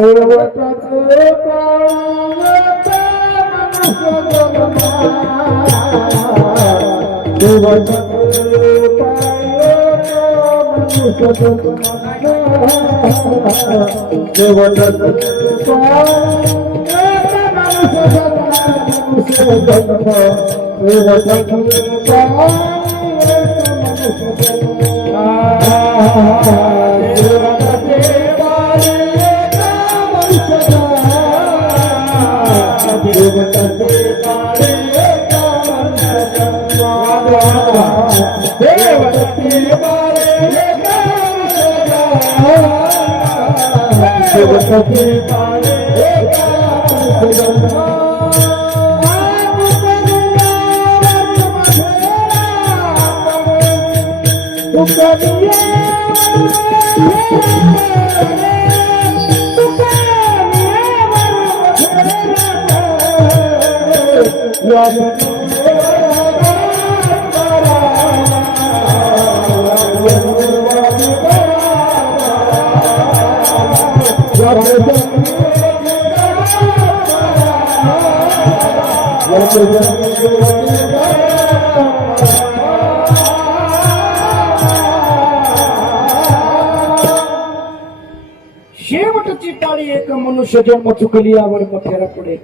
शेवटची पाळी एक मनुष्य जन्म चुकली यावर मोठ्याला पुढे.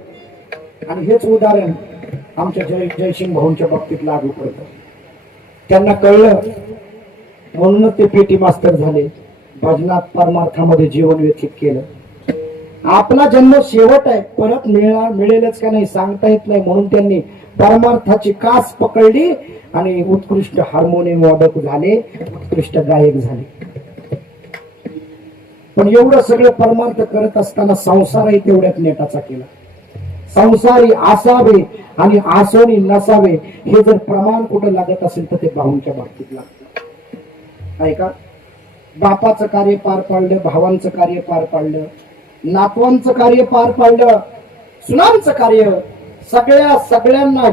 आणि हेच उदाहरण आमच्या जयसिंग भाऊंच्या बाबतीत लागू पडतं. त्यांना कळलं म्हणूनच ते पेटी मास्तर झाले, भजनात परमार्थामध्ये जीवन व्यतीत केलं. आपला जन्म शेवट आहे, परत मिळेलच का नाही सांगता येत नाही, म्हणून त्यांनी परमार्थाची कास पकडली आणि उत्कृष्ट हार्मोनियम वादक झाले, उत्कृष्ट गायक झाले. पण एवढं सगळं परमार्थ करत असताना संसारही तेवढ्यात नेटाचा केला. संसारी असावे आणि आसोनी नसावे हे जर प्रमाण कुठं लागत असेल तर ते भाऊंच्या बाबतीत लागतं. आहे का? बापाचं कार्य पार पाडलं, भावांचं कार्य पार पाडलं, नातवांचं कार्य पार पाडलं, सुनांचं कार्य, सगळ्यांना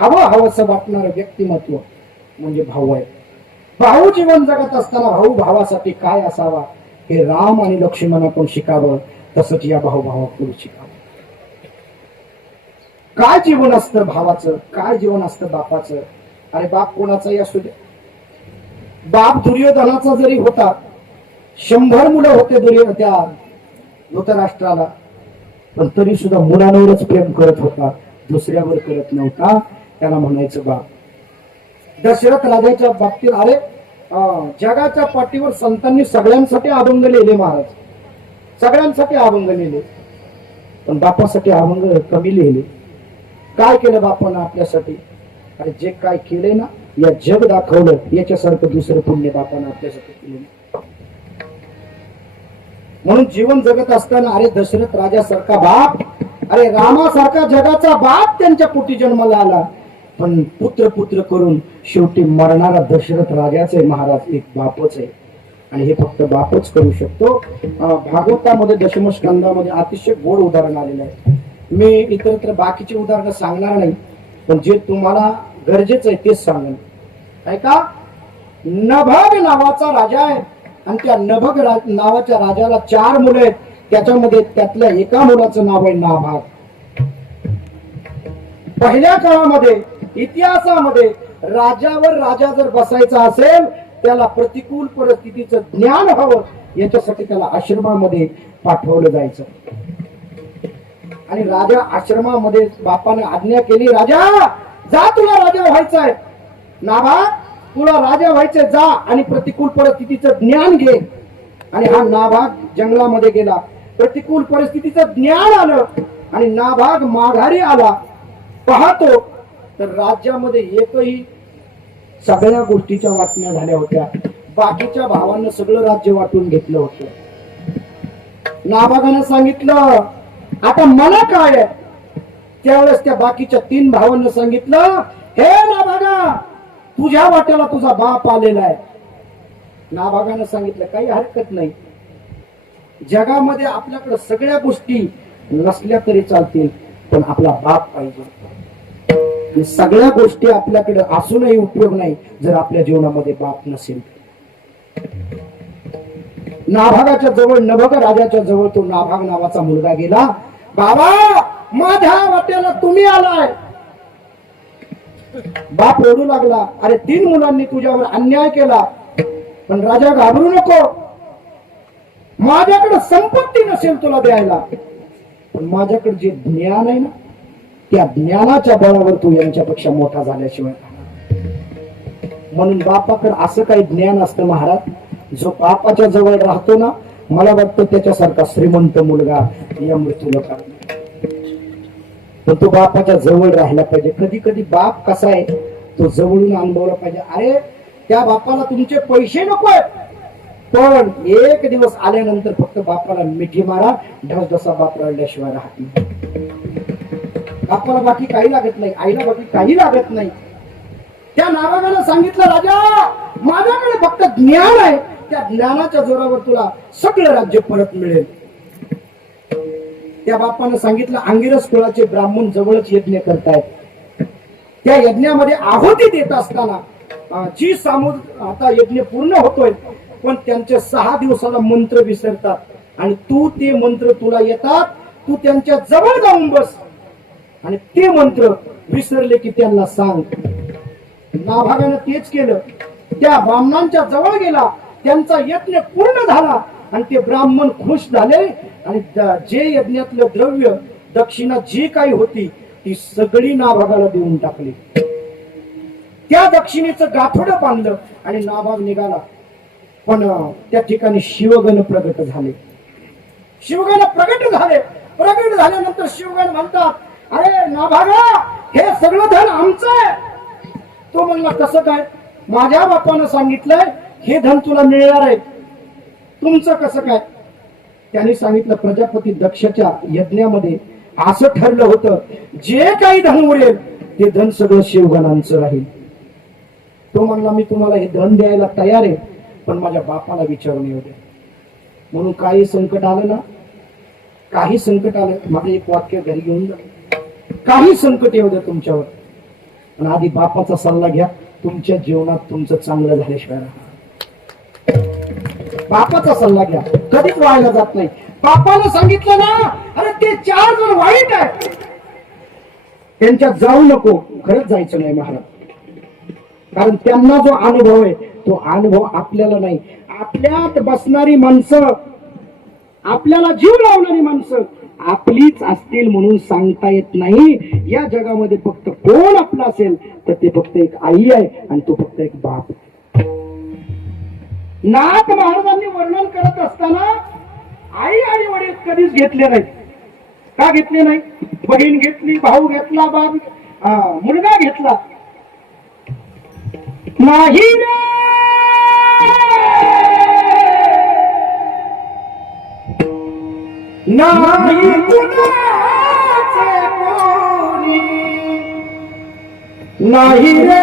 हवंसं वाटणारं व्यक्तिमत्व म्हणजे भाऊ आहे. भाऊ जीवन जगत असताना भाऊ भावासाठी काय असावा हे राम आणि लक्ष्मणाकडून शिकावं, तसंच या भावाकडून शिकावं. काय जीवन असतं भावाचं, काय जीवन असतं बापाचं. अरे बाप कोणाचाही असू दे, बाप दुर्योधनाचा जरी होता, 100 मुलं होते त्या धृतराष्ट्राला, पण तरी सुद्धा मुलांवरच प्रेम करत होता, दुसऱ्यावर करत नव्हता. त्याला म्हणायचं बाप. दशरथ राजाच्या बाबतीत अरे जगाच्या पाठीवर संतांनी सगळ्यांसाठी अभंग लिहिले महाराज, सगळ्यांसाठी अभंग लिहिले, पण बापासाठी अभंग कमी लिहिले. काय केलं बापानं आपल्यासाठी? अरे जे काय केले ना, या जग दाखवलं, याच्यासारखं दुसरं पुण्य बापानं आपल्यासाठी केलं. म्हणून जीवन जगत असताना अरे दशरथ राजासारखा बाप, अरे रामासारखा जगाचा बाप त्यांच्या पोटी जन्माला आला, पण पुत्र करून शेवटी मरणारा दशरथ राजाच आहे महाराज, एक बापच आहे. आणि हे फक्त बापच करू शकतो. भागवतामध्ये दशमस्कंदामध्ये अतिशय गोड उदाहरण आलेलं आहे. मी इतरत्र बाकीची उदाहरणं सांगणार नाही, पण जे तुम्हाला गरजेचं आहे तेच सांगेन. ऐका, नभग नावाचा राजा आहे आणि त्या नभग नावाच्या राजाला 4 मुलं आहेत. त्याच्यामध्ये त्यातल्या एका मुलाचं नाव आहे नाभाग. पहिल्या काळामध्ये इतिहासामध्ये राजावर राजा जर बसायचा असेल, त्याला प्रतिकूल परिस्थितीचं ज्ञान हवं, याच्यासाठी त्याला आश्रमामध्ये पाठवलं जायचं. आणि राजा आश्रमामध्ये बापाने आज्ञा केली, राजा जा, तुला राजा व्हायचं आहे, नाभाग तुला राजा व्हायचंय, जा आणि प्रतिकूल परिस्थितीचं ज्ञान घे. आणि हा नाभाग जंगलामध्ये गेला, प्रतिकूल परिस्थितीचं ज्ञान आलं आणि नाभाग माघारी आला. पाहतो तर राज्यामध्ये एकही सगळ्या गोष्टीच्या वाटण्या झाल्या होत्या. बाकीच्या भावांना सगळं राज्य वाटून घेतलं होतं. नाभागानं सांगितलं आता मला काय आहे. त्यावेळेस त्या बाकीच्या 3 भावांना सांगितलं हे नाभागा तुझ्या वाट्याला तुझा बाप आलेला आहे. नाभागानं सांगितलं काही हरकत नाही. जगामध्ये आपल्याकडे सगळ्या गोष्टी नसल्या तरी चालतील पण आपला बाप पाहिजे. सगळ्या गोष्टी आपल्याकडे असूनही उपयोग नाही जर आपल्या जीवनामध्ये बाप नसेल. नाभागाच्या जवळ नभग राजाच्या जवळ तो नाभाग नावाचा मुलगा गेला. बाबा माझ्या वाट्याला तुम्ही आलाय. बाप रडू लागला. अरे 3 मुलांनी तुझ्यावर अन्याय केला पण राजा घाबरू नको. माझ्याकडे संपत्ती नसेल तुला द्यायला पण माझ्याकडे जे ज्ञान आहे ना त्या ज्ञानाच्या बळावर तू यांच्यापेक्षा मोठा झाल्याशिवाय. म्हणून बापाकडे असं काही ज्ञान असतं महाराज जो बापाच्या जवळ राहतो ना मला वाटतं त्याच्यासारखा श्रीमंत मुलगा या मृत्यूला काढला. पण तो बापाच्या जवळ राहिला पाहिजे. कधी कधी बाप कसा आहे तो जवळून अनुभवला पाहिजे. अरे त्या बापाला तुमचे पैसे नकोय पण एक दिवस आल्यानंतर फक्त बापाला मिठी मारा. ढसढसा बाप रडल्याशिवाय राहत नाही. बापाला बाकी काही लागत नाही. आईला बाकी काही लागत नाही. त्या नाभागानं सांगितलं राजा माझ्याकडे फक्त ज्ञान आहे. त्या ज्ञानाच्या जोरावर तुला सगळं राज्य परत मिळेल. त्या बापानं सांगितलं अंगिरस कुळाचे ब्राह्मण जवळच यज्ञ करतायत. त्या यज्ञामध्ये आहुती देत असताना जी आता यज्ञ पूर्ण होतोय पण त्यांचे 6 दिवसाला मंत्र विसरतात आणि तू ते मंत्र तुला येतात. तू त्यांच्या जवळ जाऊन बस आणि ते मंत्र विसरले की त्यांना सांग. नाभागानं तेच केलं. त्या ब्राह्मणांच्या जवळ गेला. त्यांचा यज्ञ पूर्ण झाला आणि ते ब्राह्मण खुश झाले आणि जे यज्ञातलं द्रव्य दक्षिणा जी काही होती ती सगळी नाभागाला देऊन टाकली. त्या दक्षिणेचं गाठोडं बांधलं आणि नाभाग निघाला. पण त्या ठिकाणी शिवगण प्रगट झाले. शिवगण प्रगट झाले. प्रगट झाल्यानंतर शिवगण म्हणतात अरे नाभागा हे सगळं धन आमचं आहे. तो म्हणला कसं काय. माझ्या बापानं सांगितलंय हे धन तुला मिळणार आहे. तुमचं कसं काय. त्यांनी सांगितलं प्रजापती दक्षच्या यज्ञामध्ये असं ठरलं होतं जे काही धन उरेल ते धन सगळं शिवगणांचं राहील. तो म्हणला मी तुम्हाला हे धन द्यायला तयार आहे पण माझ्या बापाला विचारून येऊ दे. म्हणून काही संकट आलं ना काही संकट आलं माझं एक वाक्य घरी घेऊन जा. काही संकट येऊ द्या तुमच्यावर पण आधी बापाचा सल्ला घ्या. तुमच्या जीवनात तुमचं चांगलं झाल्याशिवाय बापाचा सल्ला घ्या. कधीच व्हायला जात नाही. बापाला सांगितलं ना अरे ते 4 जण वाईट आहे त्यांच्यात जाऊ नको. खरंच जायचं नाही महाराज. कारण त्यांना जो अनुभव आहे तो अनुभव आपल्याला नाही. आपल्यात बसणारी माणसं आपल्याला जीव लावणारी माणसं आपलीच असतील म्हणून सांगता येत नाही. या जगामध्ये फक्त कोण आपला असेल तर ते फक्त एक आई आहे आणि तो फक्त एक बाप. नाथ महाराजांनी वर्णन करत असताना आई आणि वडील कधीच घेतले नाहीत. का घेतले नाही. बहीण घेतली भाऊ घेतला बाप मुलगा घेतला नाही रे. नाही कुणाचे कोणी नाही रे.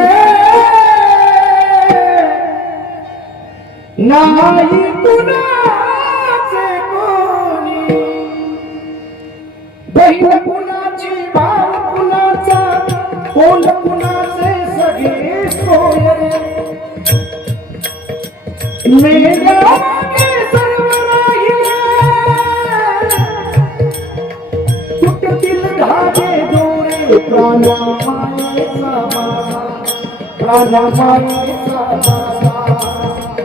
नाही कुणाचे कोणी. बहीण कुणाची भाव कुणाचा कोण कुणाचे सगळे सोय रे. मेल्या सर्व राहिले तुटतील धागे दोरे प्राणमायेचा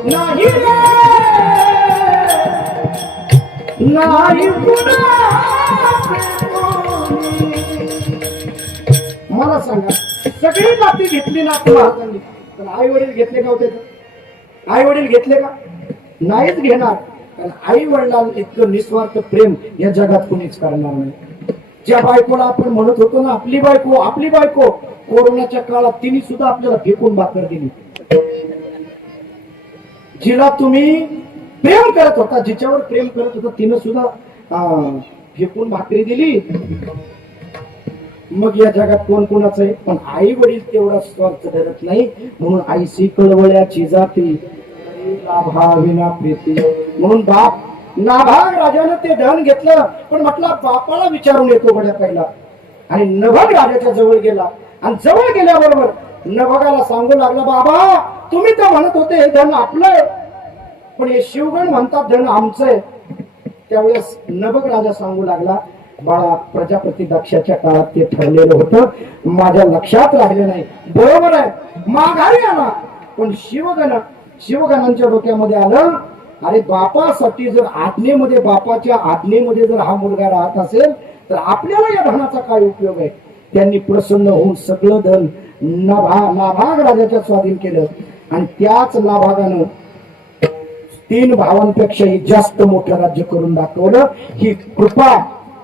नाही रे. नाही मला सांगा सगळी नाती घेतली ना महाराजांनी पण आई वडील घेतले का होते. आई वडील घेतले का नाहीच घेणार. कारण आई वडिलांना इतकं निस्वार्थ प्रेम या जगात कुणीच करणार नाही. ज्या बायकोला आपण म्हणत होतो ना आपली बायको आपली बायको, कोरोनाच्या काळात तिने सुद्धा आपल्याला फेकून भाकर दिली. जिला तुम्ही प्रेम करत होता, जिच्यावर प्रेम करत होता, तिनं सुद्धा फेकून भाकरी दिली. मग या जगात कोण कोणाचं आहे? पण आई वडील तेवढा स्वार्थ धरत नाही. म्हणून आईशी कळवळ्याची जाती लाभाविना प्रीती. म्हणून बाप नाभाग राजानं ते धन घेतलं, पण म्हटलं बापाला विचारून येतो गड्या पहिला. आणि नभग राजाच्या जवळ गेला आणि जवळ गेल्याबरोबर नभगाला सांगू लागला, बाबा तुम्ही तर म्हणत होते हे धन आपलंय, पण हे शिवगण म्हणतात धन आमचंय. त्यावेळेस नभग राजा सांगू लागला, बाळा प्रजापती दक्षाच्या काळात ते ठरलेलं होतं, माझ्या लक्षात राहिलं नाही. बरोबर आहे, माघारी आला. पण शिवगणांच्या डोक्यामध्ये आलं, अरे बापासाठी जर आज्ञेमध्ये, बापाच्या आज्ञेमध्ये जर हा मुलगा राहत असेल तर आपल्याला या धनाचा काय उपयोग आहे. त्यांनी प्रसन्न होऊन सगळं धन नाभाग राजाच्या स्वाधीन केलं. आणि त्याच नाभागानं 3 भावांपेक्षाही जास्त मोठं राज्य करून दाखवलं. ही कृपा,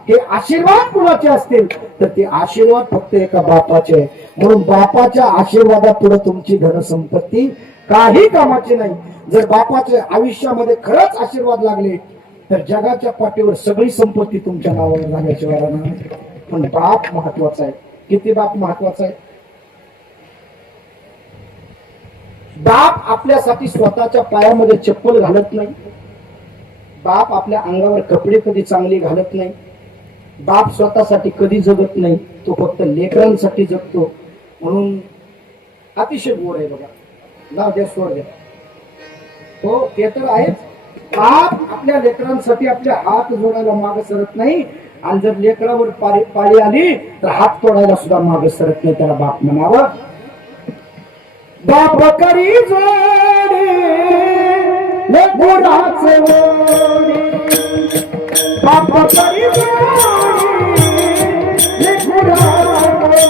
हे आशीर्वाद कुणाचे असतील तर ते आशीर्वाद फक्त एका बापाचे. म्हणून बापाच्या आशीर्वादात पुढे तुमची धनसंपत्ती काही कामाची नाही. जर बापाच्या आयुष्यामध्ये खरंच आशीर्वाद लागले तर जगाच्या पाठीवर सगळी संपत्ती तुमच्या नावावर झाल्याशिवाय राहणार. पण बाप महत्वाचा आहे. किती बाप महत्वाचा आहे? बाप आपल्यासाठी स्वतःच्या पायामध्ये चप्पल घालत नाही. बाप आपल्या अंगावर कपडे कधी चांगले घालत नाही. बाप स्वतःसाठी कधी जगत नाही, तो फक्त लेकरांसाठी जगतो. म्हणून अतिशय गोड आहे बघा. नाव द्या, स्वर द्या. हो ते तर आहेच. बाप आपल्या लेकरांसाठी आपले हात जोडायला मागे सरत नाही. आणि जर लेकरावर पाळी आली तर हात तोडायला सुद्धा मागे सरत नाही. त्याला बाप म्हणावं. बाप करी जोडी लेकराचे ओढे, बाप करी जोडी लेकराचे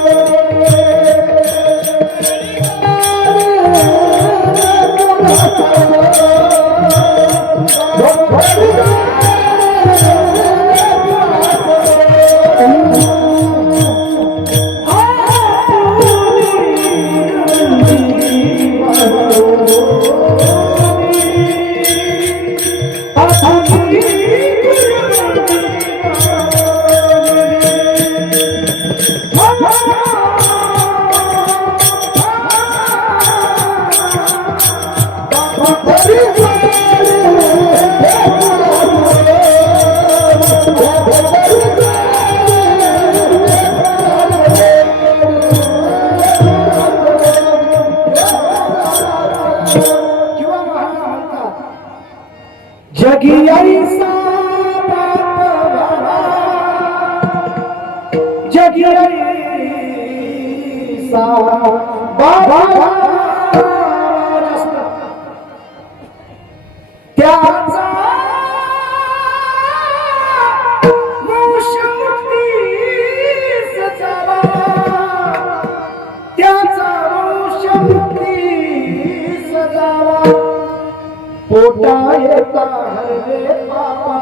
जगी ऐसा जगी ऐसा बाबा त्याचा मोक्षमुक्ती सजावा, त्याचा मोक्षमुक्ती सजावा. पोटा येता हरे बाबा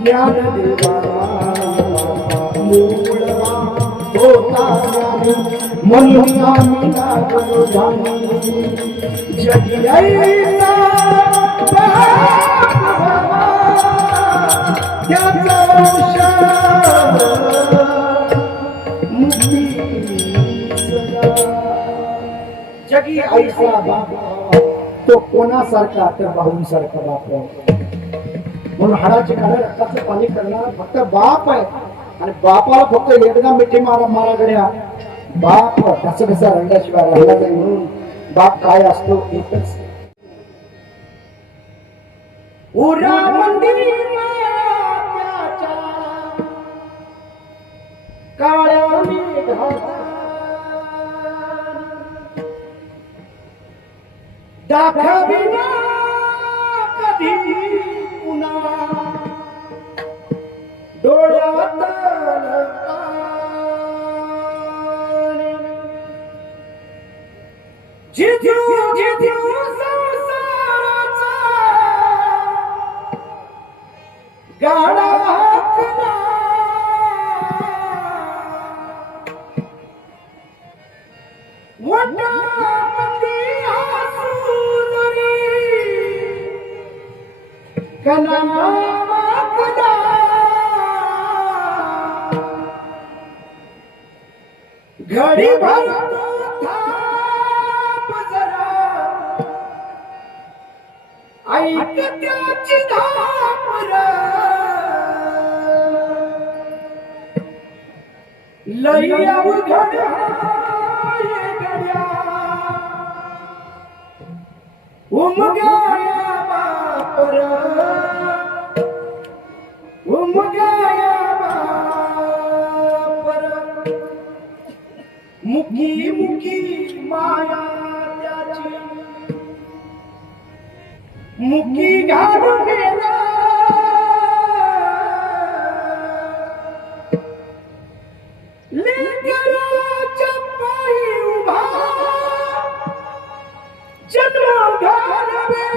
ज्ञान देवा मूळवा होता म्हणून आम्ही लागलो जाणी. जगी ऐसा बाबा त्याचा वंश मुक्ती सदा. जगी ऐसा बाबा तो कोणासारखा तर भाऊंसारखा बाप आहे. म्हणून हाडाचे काढा रक्ताचं पाणी करणारा फक्त बाप आहे. आणि बापाला फक्त एकदा मिठी मारा गड्या बाप कसं कसा रंगाशिवाय राहिला नाही. म्हणून बाप काय असतो एकच. उरा मंदिरी त्याच्या काळ्या मेघात दाखविना कधी पुन्हा डोळ्यात जिजू जिजू संसाराचा गाडा हाकला कना कना घडी भर थांब जरा ऐक त्याची धाम र लई अवघड हाय गड्या उमगाया बापर उमगाया बापर मुकी मुकी माया त्याची मुकी घालून गेला लेकराच्या पायी उभा जन्म घालवेल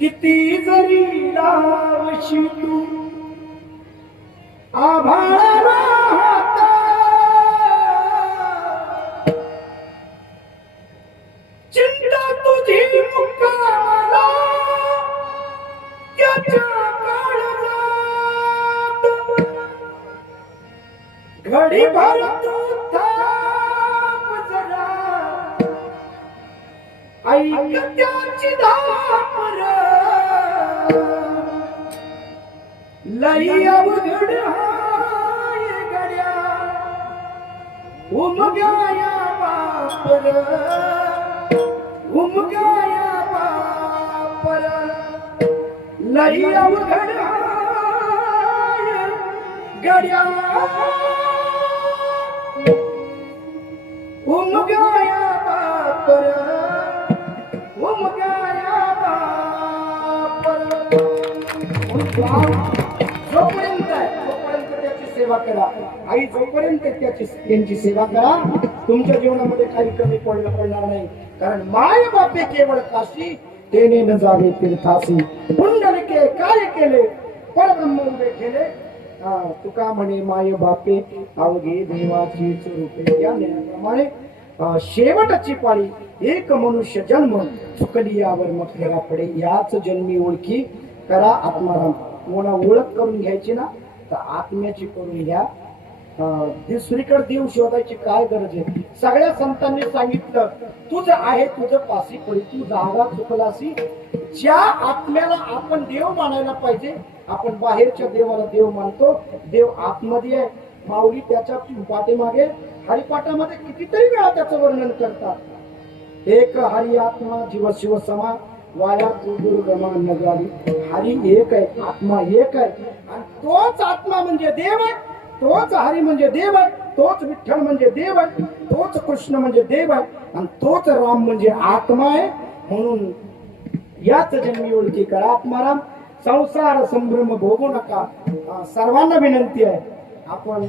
किती जरी लावशी तू आभाळाला हात चिंता तुझी मुक्कामाला त्याच्या काळजात घडी भर तू थांब जरा ऐक त्याची धाम र लई अवघड हाय गड्या उमगाया बापर उमगाया बापर लई अवघड हाय गड्या उमगाया बापर उमगाया बापर जोपर्यंत त्याची सेवा करा आई जोपर्यंत त्यांची सेवा करा तुमच्या जीवनामध्ये काही कमी पडणार नाही कारण माय बापे केवळ काशी तेने न जावे तीर्थासी पुंडलिके काय केले परब्रह्म उभे केले तुका म्हणे माय बापे अवघे देवाची रूपे या नेमाप्रमाणे शेवटची पाळी एक मनुष्य जन्म चुकली यावर मग फेरा पडे याच जन्मी ओळखी करा आत्माराम कोणा ओळख करून घ्यायची ना तर आत्म्याची करून घ्या दुसरीकडे देव शोधायची काय गरज आहे सगळ्या संतांनी सांगितलं तुझं आहे तुझं पासी पडी तू जागा चुकलासी ज्या आत्म्याला आपण देव मानायला पाहिजे आपण बाहेरच्या देवाला देव मानतो देव आतमध्ये आहे माऊली त्याच्या पाठीमागे हरिपाठामध्ये कितीतरी वेळा त्याचं वर्णन करतात एक हरि आत्मा जीव शिव समा वाया दुर्गमा नगारी हरी एक आहे आत्मा एक आहे आणि तोच आत्मा म्हणजे देव आहे तोच हरी म्हणजे देव आहे तोच विठ्ठल म्हणजे देव आहे तोच कृष्ण म्हणजे देव आहे आणि तोच राम म्हणजे आत्मा आहे म्हणून याच जन्मी ओळखी करा आत्माराम संसार संभ्रम भोगू नका सर्वांना विनंती आहे आपण